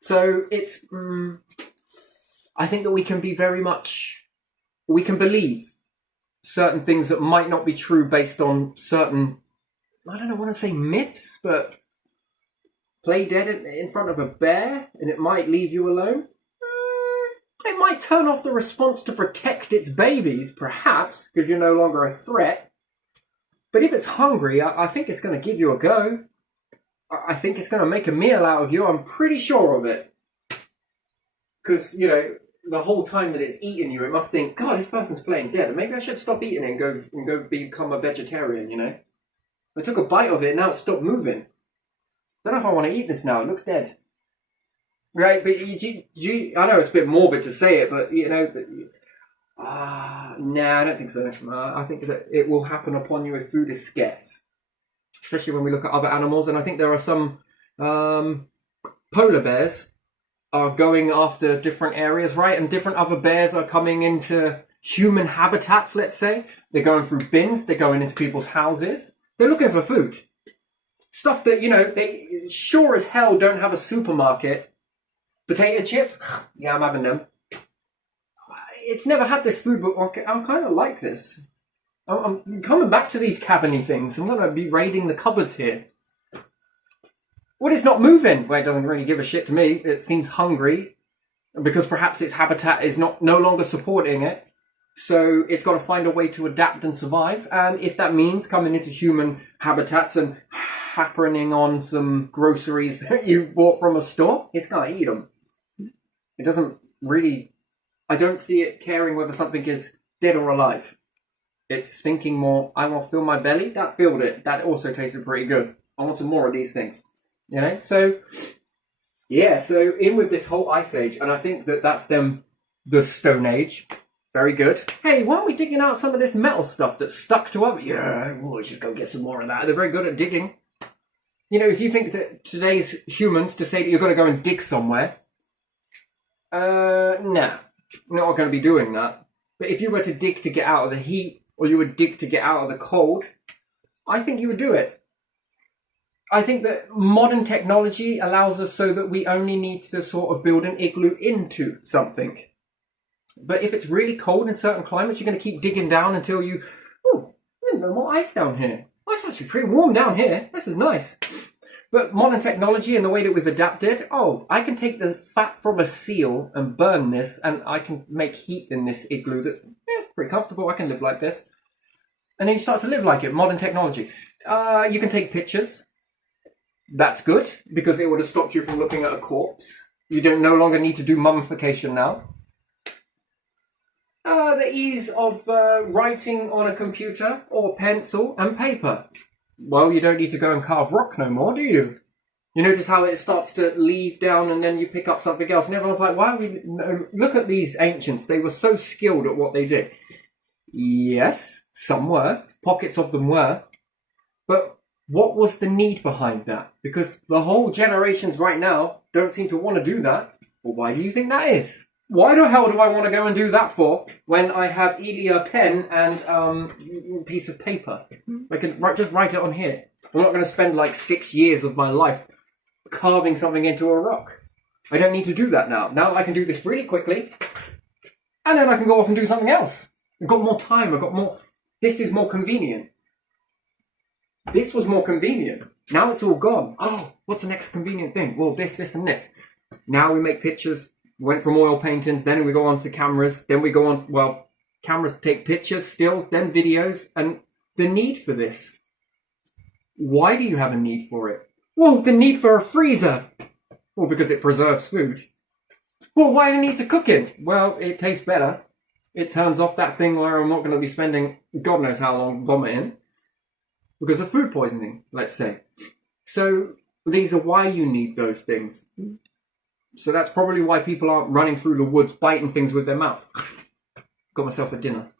So it's. I think that we can be we can believe certain things that might not be true based on certain, I don't know, I want to say myths, but play dead in front of a bear and it might leave you alone. It might turn off the response to protect its babies, perhaps, because you're no longer a threat. But if it's hungry, I think it's going to give you a go. I think it's going to make a meal out of you. I'm pretty sure of it. Because, the whole time that it's eating you, it must think, God, this person's playing dead. Maybe I should stop eating it and go become a vegetarian, I took a bite of it, now it stopped moving. Don't know if I want to eat this now. It looks dead. Right, but I know it's a bit morbid to say it, but, nah, I don't think so. I think that it will happen upon you if food is scarce. Especially when we look at other animals. And I think there are some polar bears are going after different areas, right? And different other bears are coming into human habitats, let's say. They're going through bins. They're going into people's houses. They're looking for food. Stuff that, they sure as hell don't have a supermarket. Potato chips? Yeah, I'm having them. It's never had this food, but I kind of like this. I'm coming back to these cabiny things. I'm going to be raiding the cupboards here. Well, it's not moving. Well, it doesn't really give a shit to me. It seems hungry because perhaps its habitat is no longer supporting it. So it's got to find a way to adapt and survive. And if that means coming into human habitats and happening on some groceries that you bought from a store, it's going to eat them. It doesn't really... I don't see it caring whether something is dead or alive. It's thinking more, I want to fill my belly. That filled it. That also tasted pretty good. I want some more of these things. So, yeah, so in with this whole ice age. And I think that that's the Stone Age. Very good. Hey, why aren't we digging out some of this metal stuff that's stuck to other... Yeah, we'll just go get some more of that. They're very good at digging. If you think that today's humans, to say that you're going to go and dig somewhere, nah. We're not going to be doing that. But if you were to dig to get out of the heat, or you would dig to get out of the cold, I think you would do it. I think that modern technology allows us so that we only need to sort of build an igloo into something. But if it's really cold in certain climates, you're going to keep digging down until there's no more ice down here. Oh, it's actually pretty warm down here. This is nice. But modern technology and the way that we've adapted, I can take the fat from a seal and burn this, and I can make heat in this igloo that's pretty comfortable. I can live like this. And then you start to live like it, modern technology. You can take pictures. That's good, because it would have stopped you from looking at a corpse. You no longer need to do mummification now. The ease of writing on a computer or pencil and paper. Well, you don't need to go and carve rock no more, do you? You notice how it starts to leave down and then you pick up something else. And everyone's like, why are we... Look at these ancients. They were so skilled at what they did. Yes, some were. Pockets of them were. But what was the need behind that? Because the whole generations right now don't seem to want to do that. Well, why do you think that is? Why the hell do I want to go and do that for when I have either a pen and a piece of paper? I can just write it on here. I'm not going to spend like 6 years of my life carving something into a rock. I don't need to do that now. Now I can do this really quickly, and then I can go off and do something else. I've got more time. I've got more... This is more convenient. This was more convenient. Now it's all gone. Oh, what's the next convenient thing? Well, this, and this. Now we make pictures. Went from oil paintings, then we go on to cameras, then we go on, cameras take pictures, stills, then videos, and the need for this. Why do you have a need for it? Well, the need for a freezer. Well, because it preserves food. Well, why do I need to cook it? Well, it tastes better. It turns off that thing where I'm not going to be spending God knows how long vomiting. Because of food poisoning, let's say. So, these are why you need those things. So that's probably why people aren't running through the woods biting things with their mouth. Got myself a dinner.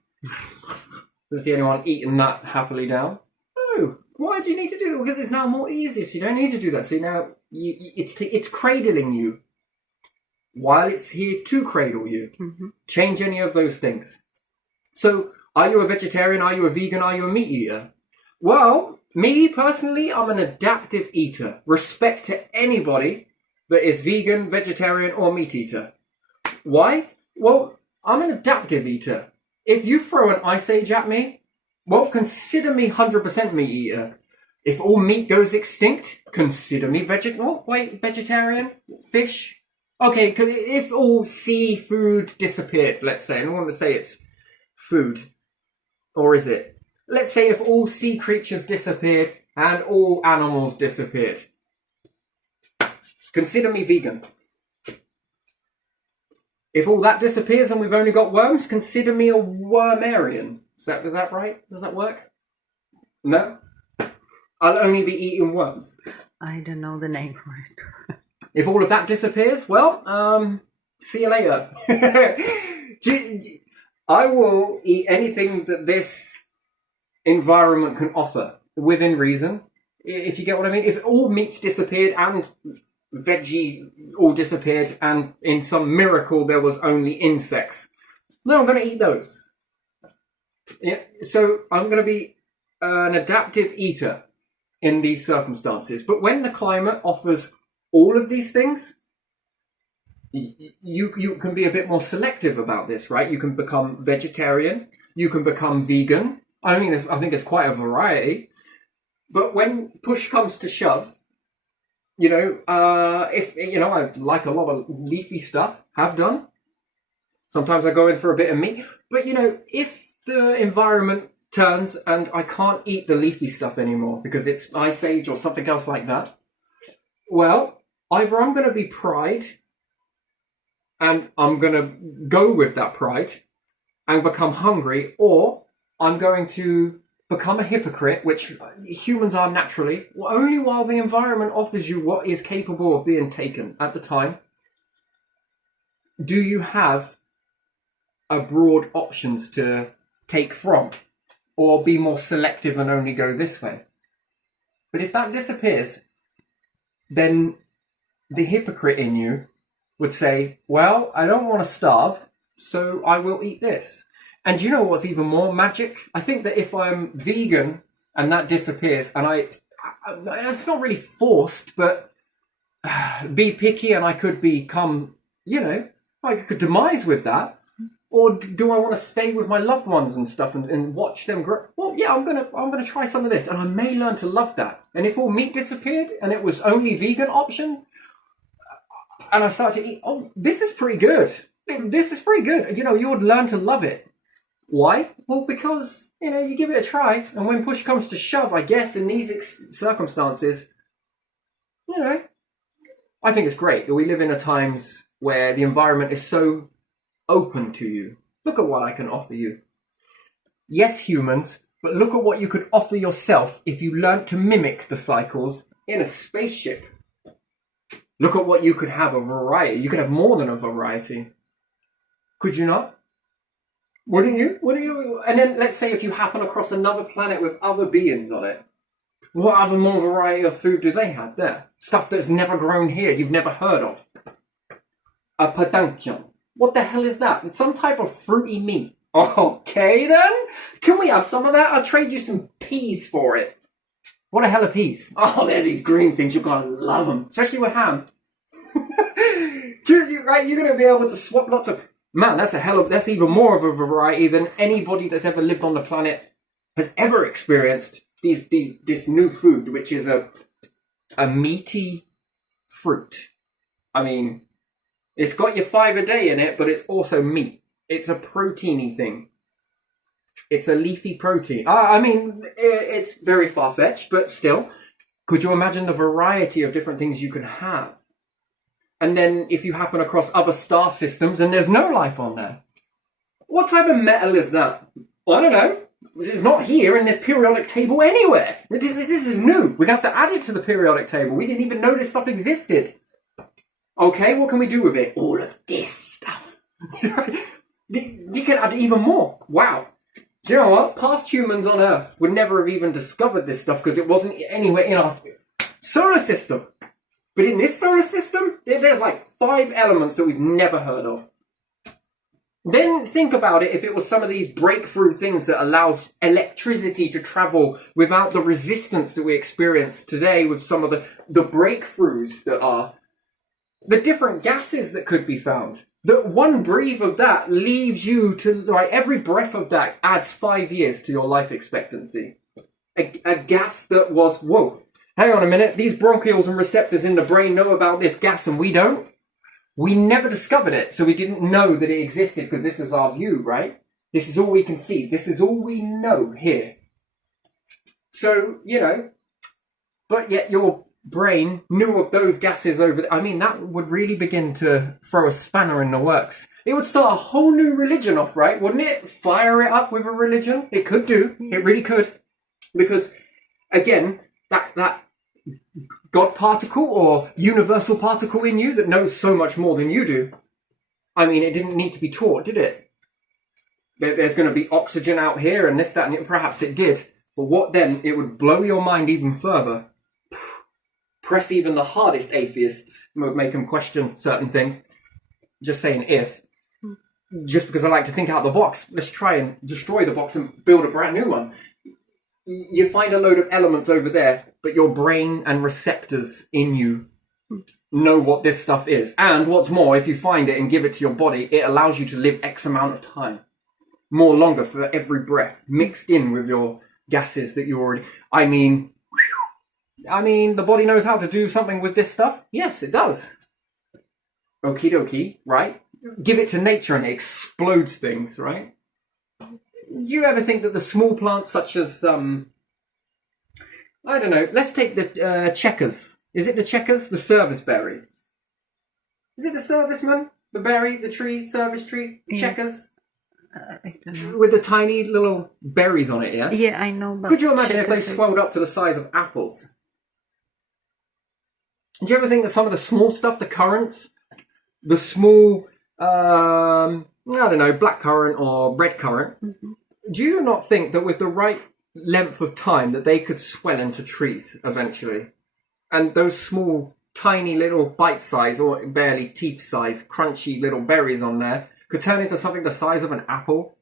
Don't see anyone eating that happily down. No. Why do you need to do it? Because it's now more easier, so you don't need to do that. So now it's cradling you while it's here to cradle you. Mm-hmm. Change any of those things. So, are you a vegetarian? Are you a vegan? Are you a meat eater? Well, me personally, I'm an adaptive eater. Respect to anybody that is vegan, vegetarian, or meat eater. Why? Well, I'm an adaptive eater. If you throw an ice age at me, well, consider me 100% meat eater. If all meat goes extinct, consider me vegetarian, fish. Okay, if all seafood disappeared, let's say, I don't want to say it's food, or is it? Let's say if all sea creatures disappeared and all animals disappeared. Consider me vegan. If all that disappears and we've only got worms, consider me a wormarian. Is that right? Does that work? No? I'll only be eating worms. I don't know the name for it. If all of that disappears, well, see you later. I will eat anything that this environment can offer, within reason. If you get what I mean. If all meats disappeared and veggie all disappeared and in some miracle there was only insects, no, I'm going to eat those. Yeah, so I'm going to be an adaptive eater in these circumstances. But when the climate offers all of these things, you can be a bit more selective about this, right? You can become vegetarian, you can become vegan. I think it's quite a variety. But when push comes to shove, if I like a lot of leafy stuff, have done. Sometimes I go in for a bit of meat. But if the environment turns and I can't eat the leafy stuff anymore because it's ice age or something else like that, well, either I'm going to be pride and I'm going to go with that pride and become hungry, or I'm going to become a hypocrite, which humans are naturally, only while the environment offers you what is capable of being taken at the time. Do you have a broad options to take from, or be more selective and only go this way? But if that disappears, then the hypocrite in you would say, well, I don't want to starve, so I will eat this. And do you know what's even more magic? I think that if I'm vegan and that disappears, and it's not really forced, but be picky and I could become, I could demise with that. Or do I want to stay with my loved ones and stuff and watch them grow? Well, yeah, I'm gonna try some of this, and I may learn to love that. And if all meat disappeared and it was only vegan option, and I start to eat, oh, this is pretty good. This is pretty good. You would learn to love it. Why? Well, because you give it a try, and when push comes to shove, I guess in these circumstances, I think it's great that we live in a times where the environment is so open to you. Look at what I can offer you. Yes, humans, but look at what you could offer yourself if you learnt to mimic the cycles in a spaceship. Look at what you could have, a variety. You could have more than a variety. Could you not? Wouldn't you? And then let's say if you happen across another planet with other beings on it, what other more variety of food do they have there? Stuff that's never grown here, you've never heard of. A padankion. What the hell is that? It's some type of fruity meat. Okay then. Can we have some of that? I'll trade you some peas for it. What the hell are peas? Oh, they're these green things. You're going to love them. Especially with ham. Right, you're going to be able to swap lots of... Man, that's even more of a variety than anybody that's ever lived on the planet has ever experienced. This new food, which is a meaty fruit. I mean... It's got your 5 a day in it, but it's also meat. It's a proteiny thing. It's a leafy protein. It's very far-fetched, but still. Could you imagine the variety of different things you could have? And then if you happen across other star systems and there's no life on there. What type of metal is that? I don't know. This is not here in this periodic table anywhere. This is new. We have to add it to the periodic table. We didn't even know this stuff existed. Okay, what can we do with it? All of this stuff. You can add even more. Wow. Do you know what? Past humans on Earth would never have even discovered this stuff because it wasn't anywhere in our solar system. But in this solar system, there's like 5 elements that we've never heard of. Then think about it if it was some of these breakthrough things that allows electricity to travel without the resistance that we experience today with some of the breakthroughs that are the different gases that could be found. That one breath of that leaves you to, like, every breath of that adds 5 years to your life expectancy. A gas that was, whoa, hang on a minute, these bronchioles and receptors in the brain know about this gas and we don't? We never discovered it, so we didn't know that it existed because this is our view, right? This is all we can see. This is all we know here. So, you know, but yet your brain knew of those gases over there. I mean, that would really begin to throw a spanner in the works. It would start a whole new religion off, right? Wouldn't it? Fire it up with a religion? It could do. It really could. Because, again, that God particle or universal particle in you that knows so much more than you do. I mean, it didn't need to be taught, did it? There's going to be oxygen out here and this, that, and perhaps it did. But what then? It would blow your mind even further. Press even the hardest atheists. Would make them question certain things. Just saying if. Just because I like to think out the box. Let's try and destroy the box and build a brand new one. You find a load of elements over there, but your brain and receptors in you know what this stuff is. And what's more, if you find it and give it to your body, it allows you to live X amount of time. More longer for every breath, mixed in with your gases that you already... I mean, the body knows how to do something with this stuff. Yes, it does. Okie dokie, right? Give it to nature and it explodes things, right? Do you ever think that the small plants such as, I don't know, let's take the checkers. Is it the checkers? The service berry. Is it the serviceman? The berry, the tree, service tree, checkers? I don't know. With the tiny little berries on it, yes? Yeah, I know. But could you imagine if they swelled up to the size of apples? Do you ever think that some of the small stuff, the currants, the small, I don't know, black currant or red currant, do you not think that with the right length of time that they could swell into trees eventually? And those small, tiny little bite-size or barely teeth-size, crunchy little berries on there could turn into something the size of an apple?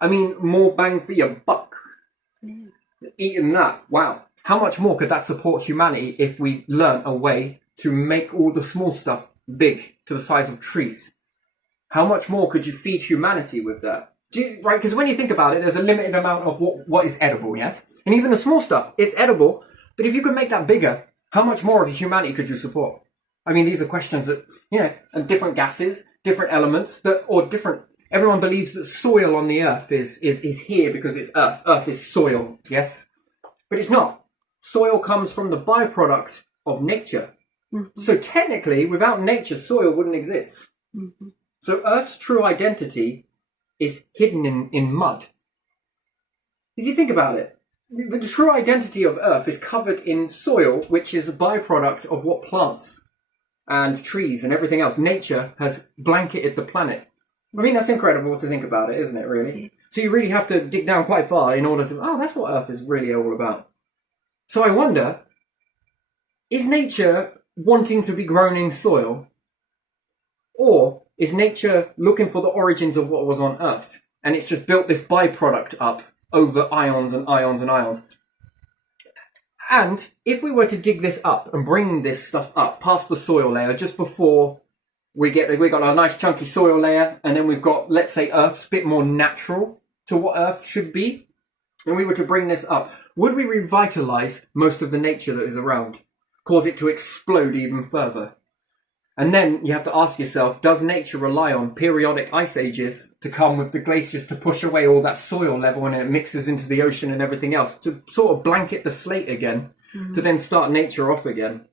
I mean, more bang for your buck. Yeah. Eating that, wow. How much more could that support humanity if we learnt a way to make all the small stuff big to the size of trees? How much more could you feed humanity with that? Right, because when you think about it, there's a limited amount of what is edible, yes? And even the small stuff, it's edible. But if you could make that bigger, how much more of humanity could you support? I mean, these are questions that, you know, and different gases, different elements, or different... Everyone believes that soil on the earth is here because it's earth. Earth is soil, yes? But it's not. Soil comes from the byproduct of nature. So technically, without nature, soil wouldn't exist. So Earth's true identity is hidden in mud. If you think about it, the true identity of Earth is covered in soil, which is a byproduct of what plants and trees and everything else. Nature has blanketed the planet. I mean, that's incredible to think about it, isn't it, really? So you really have to dig down quite far in order to... Oh, that's what Earth is really all about. So I wonder, is nature wanting to be grown in soil? Or is nature looking for the origins of what was on Earth? And it's just built this byproduct up over ions and ions and ions. And if we were to dig this up and bring this stuff up past the soil layer just before we got a nice chunky soil layer, and then we've got, let's say, Earth's a bit more natural to what Earth should be, and we were to bring this up, would we revitalize most of the nature that is around? Cause it to explode even further? And then you have to ask yourself, does nature rely on periodic ice ages to come with the glaciers to push away all that soil level and it mixes into the ocean and everything else to sort of blanket the slate again, to then start nature off again?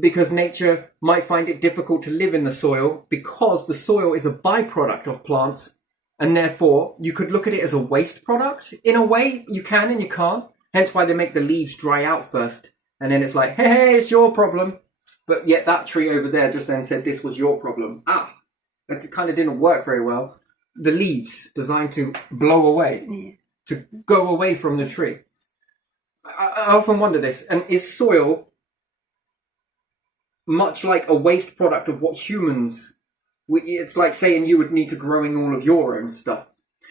Because nature might find it difficult to live in the soil because the soil is a byproduct of plants, and therefore you could look at it as a waste product. In a way, you can and you can't. Hence why they make the leaves dry out first. And then it's like, hey, it's your problem. But yet that tree over there just then said this was your problem. That kind of didn't work very well. the leaves designed to blow away, to go away from the tree. I often wonder this, and is soil much like a waste product of what humans... It's like saying you would need to growing all of your own stuff.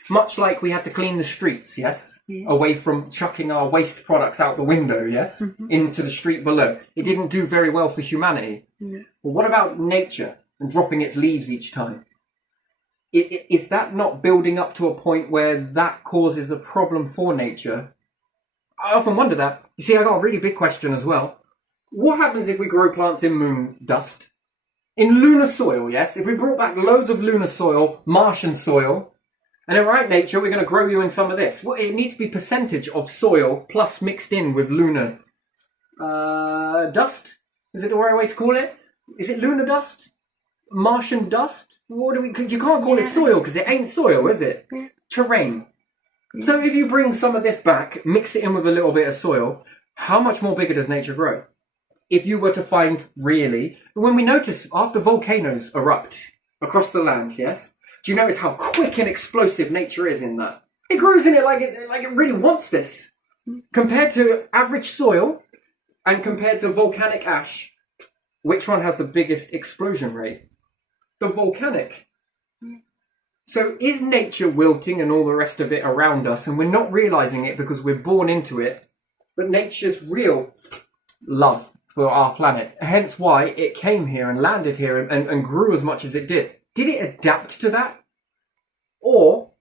Much like we had to clean the streets, yes? Away from chucking our waste products out the window, yes? Into the street below. It didn't do very well for humanity. Well, what about nature and dropping its leaves each time? Is that not building up to a point where that causes a problem for nature? I often wonder that. You see, I got a really big question as well. What happens if we grow plants in moon dust? In lunar soil, yes? If we brought back loads of lunar soil, Martian soil, and then, right, nature, we're going to grow you in some of this. Well, it needs to be percentage of soil plus mixed in with lunar dust. Is it the right way to call it? Is it lunar dust? Martian dust? What do we? You can't call it soil because it ain't soil, is it? Terrain. So if you bring some of this back, mix it in with a little bit of soil, how much more bigger does nature grow? If you were to find really, when we notice after volcanoes erupt across the land, yes? Do you notice how quick and explosive nature is in that? It grows in it like it really wants this. Compared to average soil and compared to volcanic ash, which one has the biggest explosion rate? The volcanic. So is nature wilting and all the rest of it around us, and we're not realizing it because we're born into it, but nature's real love for our planet. Hence why it came here and landed here and grew as much as it did. Did it adapt to that? Or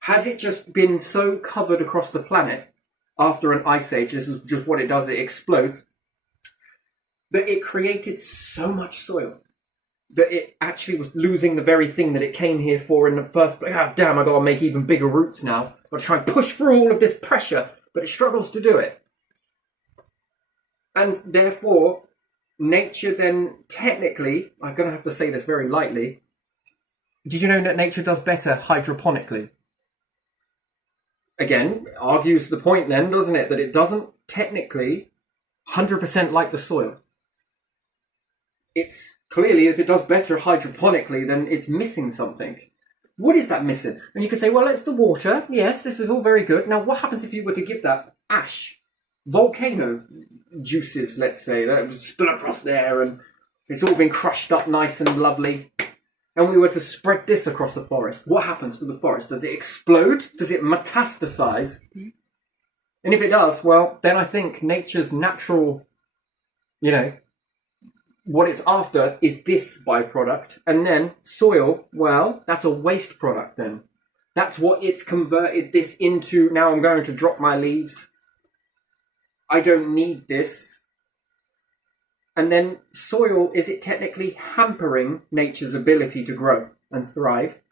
has it just been so covered across the planet after an ice age, this is just what it does, it explodes, that it created so much soil that it actually was losing the very thing that it came here for in the first place. Ah, damn, I got to make even bigger roots now. I've got to try and push through all of this pressure, but it struggles to do it. And therefore, nature then technically, I'm going to have to say this very lightly, did you know that nature does better hydroponically? Again, argues the point then, doesn't it, that it doesn't technically 100% like the soil. It's clearly, if it does better hydroponically, then it's missing something. What is that missing? And you could say, well, it's the water. Yes, this is all very good. Now, what happens if you were to give that ash, volcano juices, let's say, that would spill across there and it's all been crushed up nice and lovely, and we were to spread this across the forest? What happens to the forest? Does it explode? Does it metastasize? And if it does, well, then I think nature's natural, what it's after is this byproduct. And then soil, well, that's a waste product then. That's what it's converted this into. Now I'm going to drop my leaves. I don't need this. And then soil, is it technically hampering nature's ability to grow and thrive?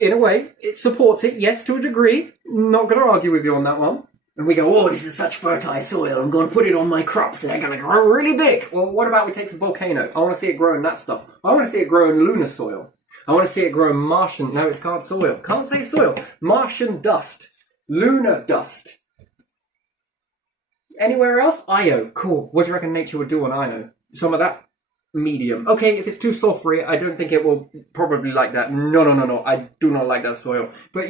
In a way, it supports it, yes, to a degree. Not going to argue with you on that one. And we go, oh, this is such fertile soil. I'm going to put it on my crops and they're going to grow really big. Well, what about we take some volcano? I want to see it grow in that stuff. I want to see it grow in lunar soil. I want to see it grow in Martian. No, it's called soil. Can't say soil. Martian dust. Lunar dust. Anywhere else? Io. Cool. What do you reckon nature would do on Io? Some of that? Medium. Okay, if it's too sulfury, I don't think it will probably like that. No. I do not like that soil. But,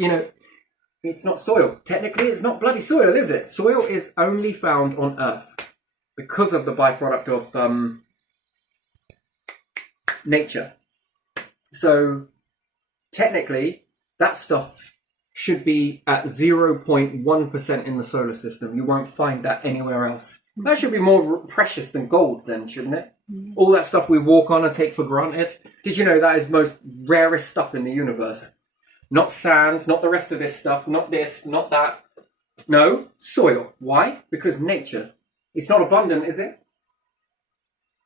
it's not soil. Technically, it's not bloody soil, is it? Soil is only found on Earth because of the byproduct of nature. So, technically, that stuff should be at 0.1% in the solar system. You won't find that anywhere else. That should be more precious than gold then, shouldn't it? All that stuff we walk on and take for granted. Did you know that is most rarest stuff in the universe? Not sand, not the rest of this stuff, not this, not that. No, soil. Why? Because nature. It's not abundant, is it?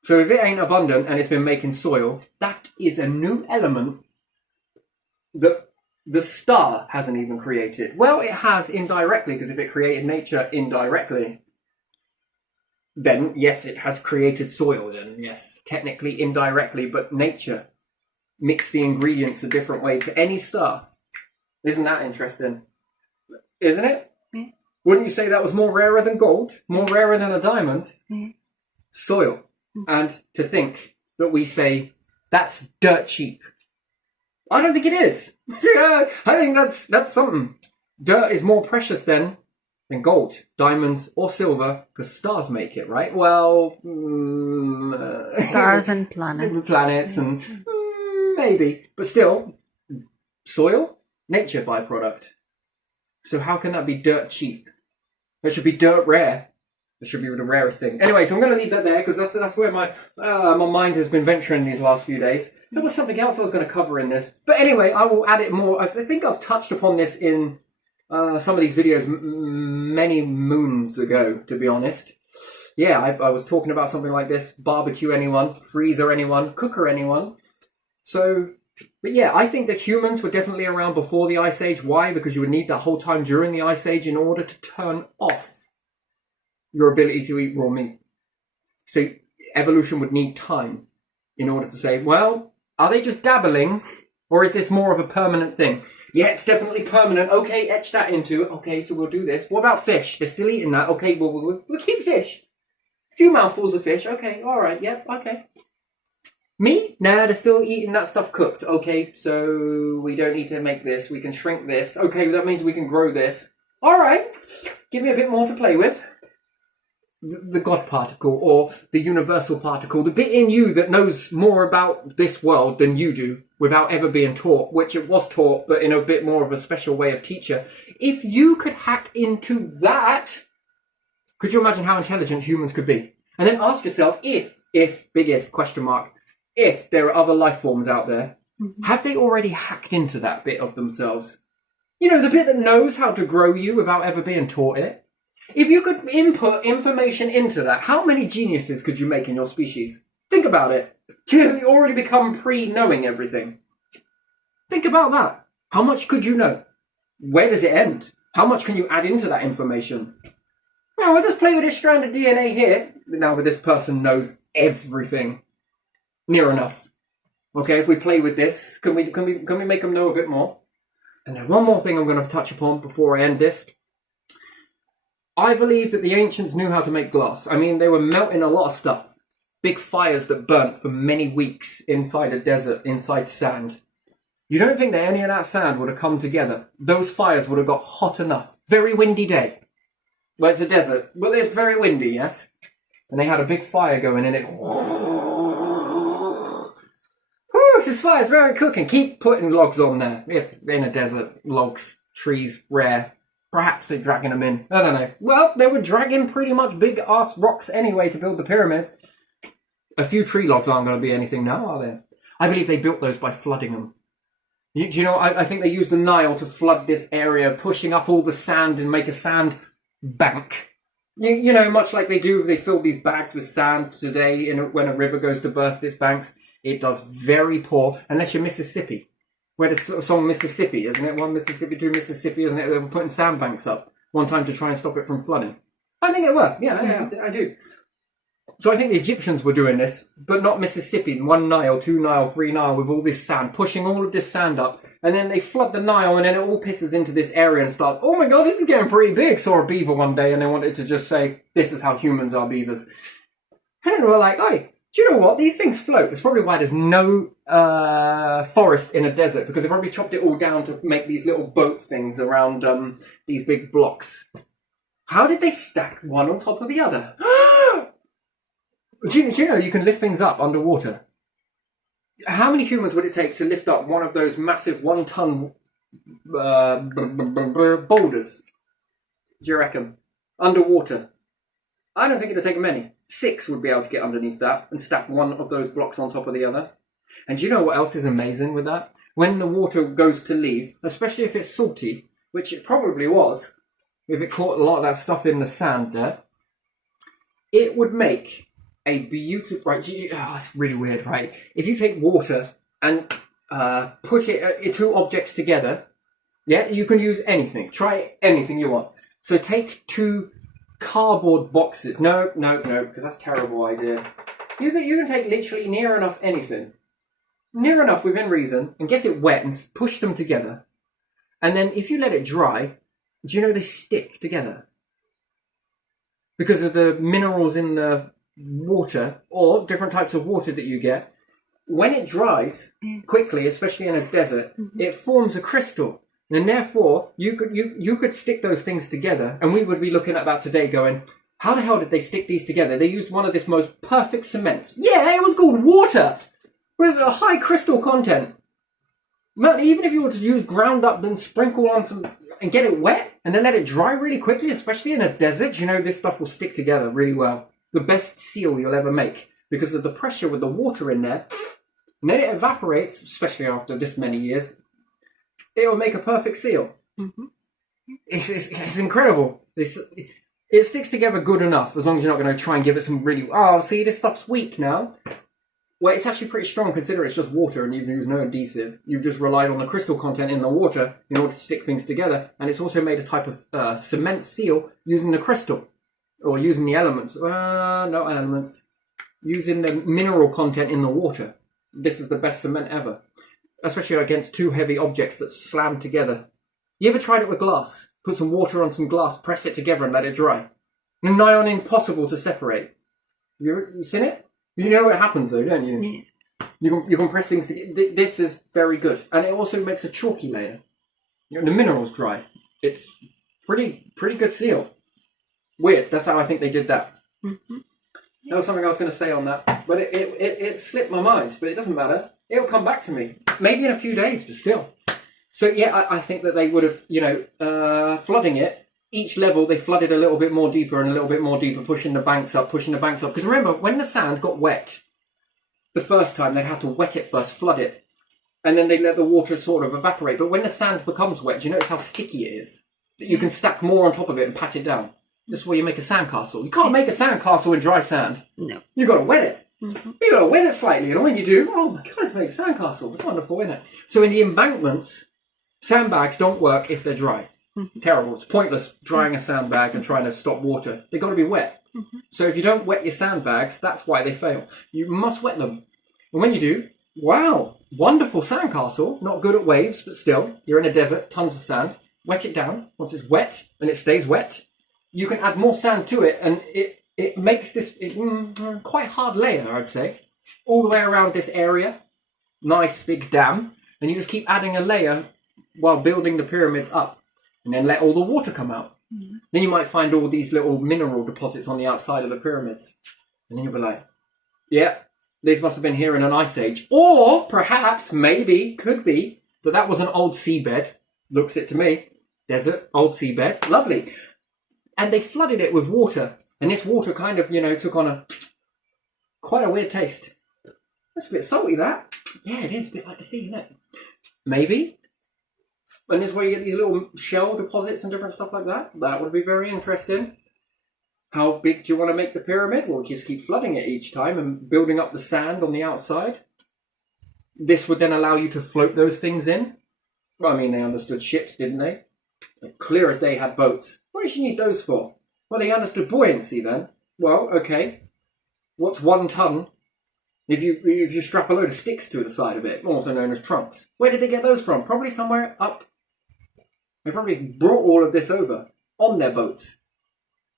So if it ain't abundant and it's been making soil, that is a new element that the star hasn't even created. Well, it has indirectly, because if it created nature indirectly, then yes, it has created soil then, yes, technically indirectly, but nature mixed the ingredients a different way to any star. Isn't that interesting? Isn't it? Yeah. Wouldn't you say that was more rarer than gold? More rarer than a diamond? Yeah. Soil. And to think that we say, that's dirt cheap. I don't think it is. Yeah, I think that's something. Dirt is more precious than gold, diamonds, or silver, because stars make it, right? Well, Stars and planets. planets and maybe, but still, soil, nature byproduct. So how can that be dirt cheap? It should be dirt rare. It should be the rarest thing. Anyway, so I'm going to leave that there because that's where my mind has been venturing these last few days. There was something else I was going to cover in this, but anyway, I will add it more. I think I've touched upon this in some of these videos many moons ago, to be honest. Yeah, I was talking about something like this: barbecue anyone, freezer anyone, cooker anyone. So, but yeah, I think that humans were definitely around before the Ice Age. Why? Because you would need that whole time during the Ice Age in order to turn off your ability to eat raw meat. So evolution would need time in order to say, well, are they just dabbling, or is this more of a permanent thing? Yeah, it's definitely permanent. Okay, etch that into it. Okay, so we'll do this. What about fish? They're still eating that. Okay, well, we'll keep fish. A few mouthfuls of fish. Okay, all right, yep, okay. Meat? Nah, they're still eating that stuff cooked. Okay, so we don't need to make this. We can shrink this. Okay, that means we can grow this. All right, give me a bit more to play with. The God particle, or the universal particle, the bit in you that knows more about this world than you do without ever being taught, which it was taught, but in a bit more of a special way of teacher. If you could hack into that, could you imagine how intelligent humans could be? And then ask yourself, if, big if, question mark, if there are other life forms out there, have they already hacked into that bit of themselves? You know, the bit that knows how to grow you without ever being taught it? If you could input information into that, how many geniuses could you make in your species? Think about it. You already become pre-knowing everything. Think about that. How much could you know? Where does it end? How much can you add into that information? Now, we'll just play with this strand of DNA here. Now, this person knows everything. Near enough. Okay, if we play with this, can we make them know a bit more? And then one more thing I'm going to touch upon before I end this. I believe that the ancients knew how to make glass. I mean, they were melting a lot of stuff. Big fires that burnt for many weeks inside a desert, inside sand. You don't think that any of that sand would have come together? Those fires would have got hot enough. Very windy day. Well, it's a desert. Well, it's very windy, yes? And they had a big fire going in it. Whew, this fire's very cooking. Keep putting logs on there. If in a desert, logs, trees, rare. Perhaps they're dragging them in. I don't know. Well, they were dragging pretty much big-ass rocks anyway to build the pyramids. A few tree logs aren't going to be anything now, are they? I believe they built those by flooding them. Do you know, I think they used the Nile to flood this area, pushing up all the sand and make a sand bank. You know, much like they fill these bags with sand today when a river goes to burst its banks. It does very poor, unless you're Mississippi. Where the song Mississippi, isn't it? One Mississippi, two Mississippi, isn't it? They were putting sandbanks up one time to try and stop it from flooding. I think it worked. Yeah, I do. So I think the Egyptians were doing this, but not Mississippi. 1 Nile, 2 Nile, 3 Nile with all this sand, pushing all of this sand up. And then they flood the Nile and then it all pisses into this area and starts, oh my God, this is getting pretty big. Saw a beaver one day and they wanted to just say, this is how humans are beavers. And then they were like, oi, do you know what? These things float. That's probably why there's no forest in a desert, because they've probably chopped it all down to make these little boat things around these big blocks. How did they stack one on top of the other? Do you know you can lift things up underwater? How many humans would it take to lift up one of those massive 1-ton boulders? Do you reckon? Underwater? I don't think it'd take many. 6 would be able to get underneath that and stack one of those blocks on top of the other. And do you know what else is amazing with that? When the water goes to leave, especially if it's salty, which it probably was, if it caught a lot of that stuff in the sand there, it would make a beautiful... Right, it's really weird, right? If you take water and push it 2 objects together, yeah, you can use anything. Try anything you want. So take 2 cardboard boxes. No, because that's a terrible idea. You can take literally near enough anything. Near enough within reason, and get it wet and push them together. And then if you let it dry, do you know they stick together? Because of the minerals in the water, or different types of water that you get. when it dries quickly, especially in a desert, it forms a crystal. And therefore, you could stick those things together, and we would be looking at that today going, how the hell did they stick these together? They used one of this most perfect cements. Yeah, it was called water with a high crystal content. Man, even if you were to use ground up, then sprinkle on some and get it wet, and then let it dry really quickly, especially in a desert, you know, this stuff will stick together really well. The best seal you'll ever make because of the pressure with the water in there. And then it evaporates, especially after this many years. It will make a perfect seal. It's incredible. It sticks together good enough as long as you're not going to try and give it some really... Oh, see, this stuff's weak now. Well, it's actually pretty strong considering it's just water and you've used no adhesive. You've just relied on the crystal content in the water in order to stick things together. And it's also made a type of cement seal using the crystal. Or using the elements. Not elements. Using the mineral content in the water. This is the best cement ever. Especially against two heavy objects that slam together. You ever tried it with glass? Put some water on some glass, press it together and let it dry. Nigh on impossible to separate. You seen it? You know what happens though, don't you? Yeah. You can press things together. This is very good. And it also makes a chalky layer. The mineral's dry. It's pretty good seal. Weird, that's how I think they did that. That was something I was going to say on that. But it slipped my mind, but it doesn't matter. It'll come back to me. Maybe in a few days, but still. So yeah, I think that they would have, flooding it, each level they flooded a little bit more deeper and a little bit more deeper, pushing the banks up. Because remember, when the sand got wet, the first time they had to wet it first, flood it. And then they let the water sort of evaporate. But when the sand becomes wet, do you notice how sticky it is? That you can stack more on top of it and pat it down. That's why you make a sandcastle. You can't make a sandcastle in dry sand. No. You've got to wet it. You got to wet it slightly, and when you do, oh my god, I've made a sandcastle. It's wonderful, isn't it? So in the embankments, sandbags don't work if they're dry. Terrible. It's pointless drying a sandbag and trying to stop water. They've got to be wet. So if you don't wet your sandbags, that's why they fail. You must wet them. And when you do, wow, wonderful sandcastle. Not good at waves, but still, you're in a desert, tons of sand. Wet it down. Once it's wet, and it stays wet, you can add more sand to it, and it makes this quite hard layer, I'd say, all the way around this area. Nice big dam, and you just keep adding a layer while building the pyramids up, and then let all the water come out. Then you might find all these little mineral deposits on the outside of the pyramids, and then you'll be like, yeah, these must have been here in an ice age. Or perhaps, maybe, could be that was an old seabed. Looks it to me. Desert, old seabed, lovely. And they flooded it with water. And this water kind of, took on quite a weird taste. That's a bit salty, that. Yeah, it is a bit like the sea, isn't it? Maybe. And this is where you get these little shell deposits and different stuff like that. That would be very interesting. How big do you want to make the pyramid? Well, just keep flooding it each time and building up the sand on the outside. This would then allow you to float those things in. Well, I mean, they understood ships, didn't they? Clear as day had boats. What did you need those for? Well, they understood buoyancy then. Well, okay. What's 1 ton if you strap a load of sticks to the side of it, also known as trunks? Where did they get those from? Probably somewhere up. They probably brought all of this over on their boats.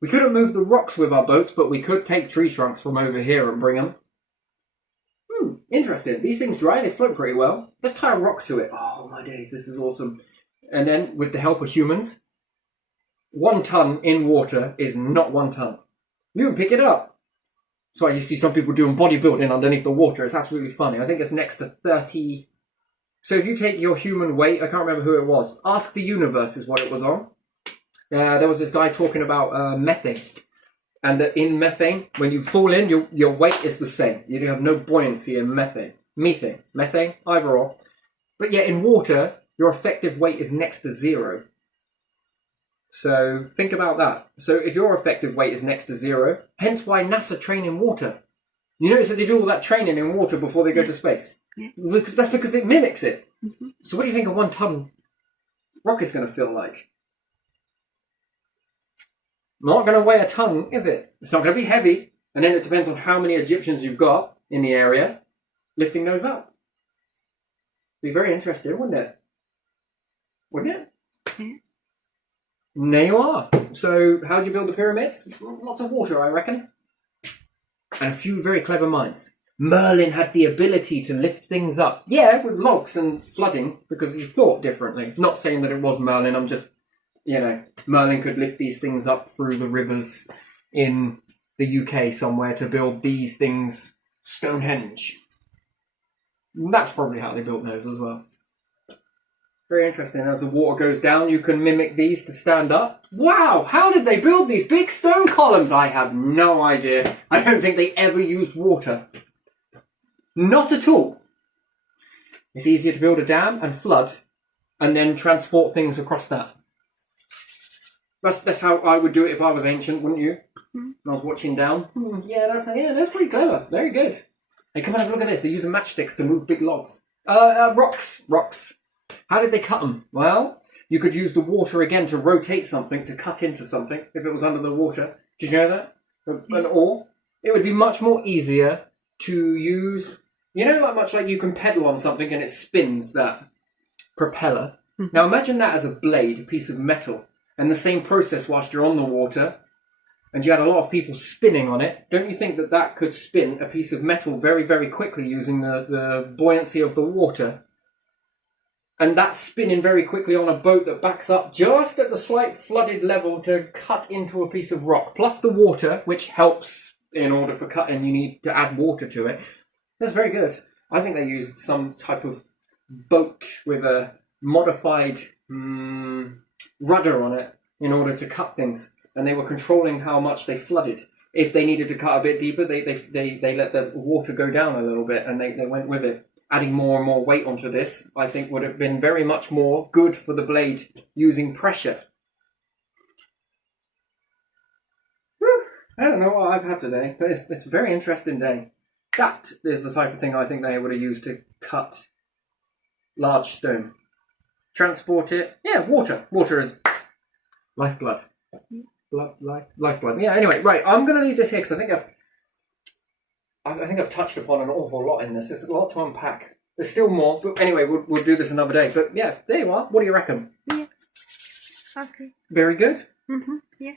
We couldn't move the rocks with our boats, but we could take tree trunks from over here and bring them. Interesting. These things dry, they float pretty well. Let's tie a rock to it. Oh my days, this is awesome. And then, with the help of humans, 1 ton in water is not 1 ton. You can pick it up. So you see some people doing bodybuilding underneath the water. It's absolutely funny. I think it's next to 30. So if you take your human weight, I can't remember who it was. Ask the Universe is what it was on. There was this guy talking about methane. And that in methane, when you fall in, your weight is the same. You have no buoyancy in methane. Methane, either or. But yet in water, your effective weight is next to 0. So think about that. So if your effective weight is next to 0, hence why NASA train in water. You notice that they do all that training in water before they go to space. That's because it mimics it. So what do you think a 1 ton rock is going to feel like? Not going to weigh a ton, is it? It's not going to be heavy. And then it depends on how many Egyptians you've got in the area lifting those up. Be very interesting, wouldn't it? Wouldn't it? There you are. So how do you build the pyramids? Lots of water, I reckon. And a few very clever minds. Merlin had the ability to lift things up. Yeah, with logs and flooding, because he thought differently. Not saying that it was Merlin, I'm just, Merlin could lift these things up through the rivers in the UK somewhere to build these things, Stonehenge. That's probably how they built those as well. Very interesting. As the water goes down, you can mimic these to stand up. Wow! How did they build these big stone columns? I have no idea. I don't think they ever used water. Not at all. It's easier to build a dam and flood and then transport things across that. That's how I would do it if I was ancient, wouldn't you? And I was watching down. Yeah, that's pretty clever. Very good. Hey, come on, have a look at this. They're using matchsticks to move big logs. Rocks. How did they cut them? Well, you could use the water again to rotate something, to cut into something, if it was under the water. Did you know that? An oar? It would be much more easier to use, much like you can pedal on something and it spins that propeller. Now imagine that as a blade, a piece of metal, and the same process whilst you're on the water, and you had a lot of people spinning on it. Don't you think that that could spin a piece of metal very, very quickly using the buoyancy of the water? And that's spinning very quickly on a boat that backs up just at the slight flooded level to cut into a piece of rock. Plus the water, which helps in order for cutting, you need to add water to it. That's very good. I think they used some type of boat with a modified rudder on it in order to cut things. And they were controlling how much they flooded. If they needed to cut a bit deeper, they let the water go down a little bit and they went with it. Adding more and more weight onto this, I think, would have been very much more good for the blade using pressure. Whew. I don't know what I've had today, but it's a very interesting day. That is the type of thing I think they would have used to cut large stone. Transport it. Yeah, water. Water is lifeblood. Lifeblood. Yeah, anyway, right, I'm going to leave this here because I think I've touched upon an awful lot in this. There's a lot to unpack. There's still more, but anyway, we'll do this another day. But yeah, there you are. What do you reckon? Yeah. Okay. Very good. Yeah.